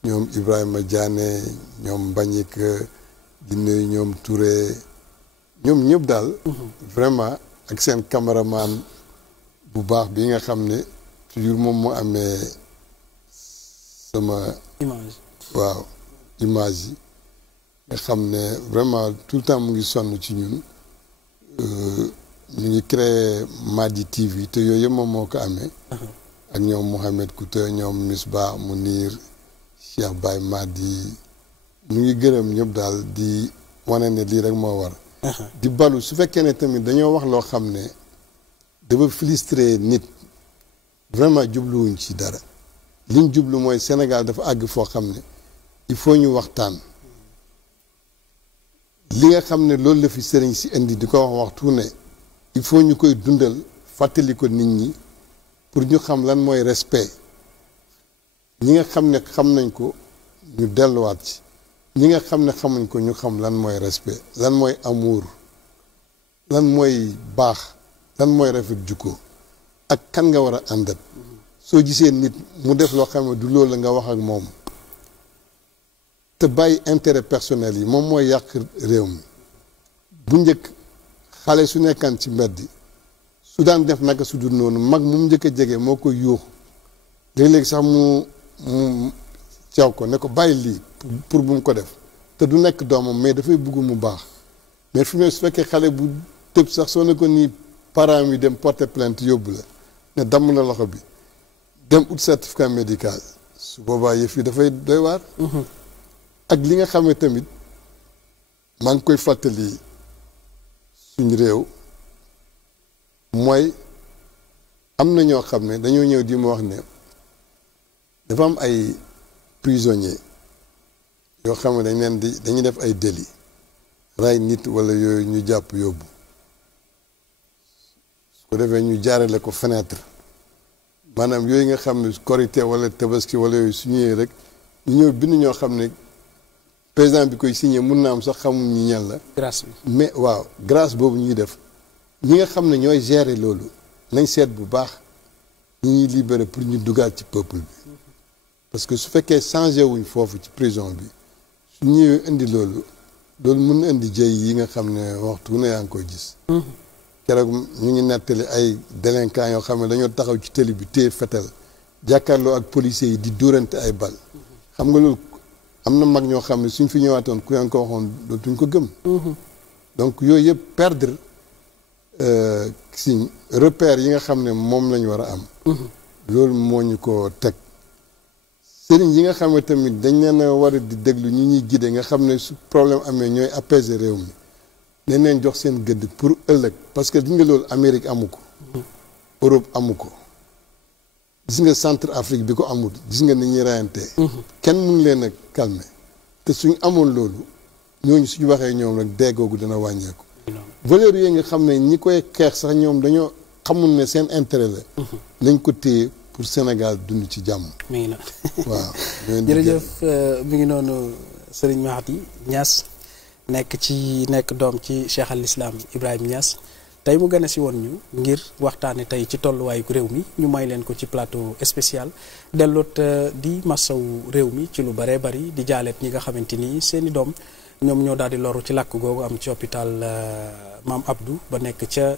ñoom Ibrahima Diané ñoom Mbagnick di nuyu ñoom Touré ñoom ñëpp daal vraiment ak seen cameraman bu baax bi nga xam ne toujours moom moo amee sama waaw image yi nga xam ne vraiment tout le temps mu ngi sonn ci ñun ñu ngi créé Madi TV te yooyu yëpp moom moo ko amee ak ñoom Mohamed Kouta ñoom Misbah Mounir Cheikh Baye Madi ñu ngi gërëm ñëpp daal di wane ne lii rek moo war di balu su fekkee ne tamit dañoo wax loo xam ne dafa frustré nit vraiment jubluwuñ ci dara liñ jublu mooy Sénégal dafa àgg foo xam ne il faut ñu waxtaan li nga xam ne loolu la fi sëriñ si indi di ko wax waxtu ne il faut ñu koy dundal fàttali ko nit ñi pour ñu xam lan mooy respect ñi nga xam ne xam nañ ko ñu delluwaat ci ñi nga xam ne xamuñ ko ñu xam lan mooy respect lan mooy amour lan mooy baax lan mooy rafet jukko ak kan nga war a àndat soo gisee nit mu def loo xam ne du loolu la nga wax ak moom te bàyyi intérêt personnel yi moom mooy yàq réew mi bu njëkk xale su nekkaan ci mbedd su daan def naka su dul noonu mag mu njëkk a jege moo koy yuuxu léeg-léeg sax mu caw ko ne ko bàyyi lii pour bu mu ko def te du nekk doomam mais dafay bugg mu baax mais fi mu su fekkee xale bu tëb sax soo ne ko nii parents yi dem porter plainte yóbbu la ne damm na loxo bi dem ut certificat médical su boobaa yëf yi dafay doy waar ak li nga xam ne tamit maa ngi koy fàttali suñ réew mooy am na ñoo xam ne dañoo ñëw di ma wax ne dafa am ay prisonniers yoo xam ne dañ leen di dañuy def ay délit rey nit wala yooyu ñu jàpp yóbbu su ko defee ñu jaarale ko fenêtre maanaam yooyu nga xam ne korité wala tabaski wala yooyu su ñëwee rek ñu ñëw bind ñoo xam ne président bi koy signé mun na am sax xamuñ ñi ñan la. grâce bi mais waaw grâce boobu ñuy def ñi nga xam ne ñooy gérer loolu nañ seet bu baax ñi ñuy libéré pour ñu dugaat ci peuple bi parce que su fekkee changé wuñ foofu ci prison bi su ñëwee indi loolu mun na indi jëy yi nga xam ne waxtu ne yaa ngi koy gis. keroog ñu ngi nettali ay délinquants yoo xam ne dañoo taxaw ci télé bi téye fetal jàkkaarloo ak policiers yi di dóorante ay bal xam nga loolu. am na mag ñoo xam ne suñ fi ñëwaatoon ku leen ko waxoon dootuñ ko gëm. donc yooyu yëpp perdre si repère yi nga xam ne moom lañ war a am. loolu moo ñu ko teg. sëriñ yi nga xam ne tamit dañ leen a war a di déglu ñi ñuy gide nga xam ne su problème amee ñooy apaiser réew mi nañ leen jox seen gëdd pour ëllëg parce que di nga loolu Amérique amu ko. Europe amu ko. gis nga centre Afrique bi ko amul gis nga ni ñuy reyantee kenn mënu leen a calmer te suñ amoon loolu ñooñu suñu waxee ñoom rek déggoogu dina wàññeeku valeur yi nga xam ne ñi koy xeex sax ñoom dañoo xamul ne seen intérêt la nañ ko téye pour Sénégal dund ci jàmm mi ngi noonu waaw jërëjëf mi ngi noonu Serigne Makhdy Niass nekk doom ci Cheikh al Islam Ibrahima Niass tey mu gën a si woon ñu ngir waxtaane tey ci tolluwaayu réew mi ñu may leen ko ci plateau spécial delloot di massawu réew mi ci lu baree bari di jaaleet ñi nga xamante ni seeni doom ñoom ñoo daal di loru ci làkk googu am ci hôpital Maam Abdou ba nekk ca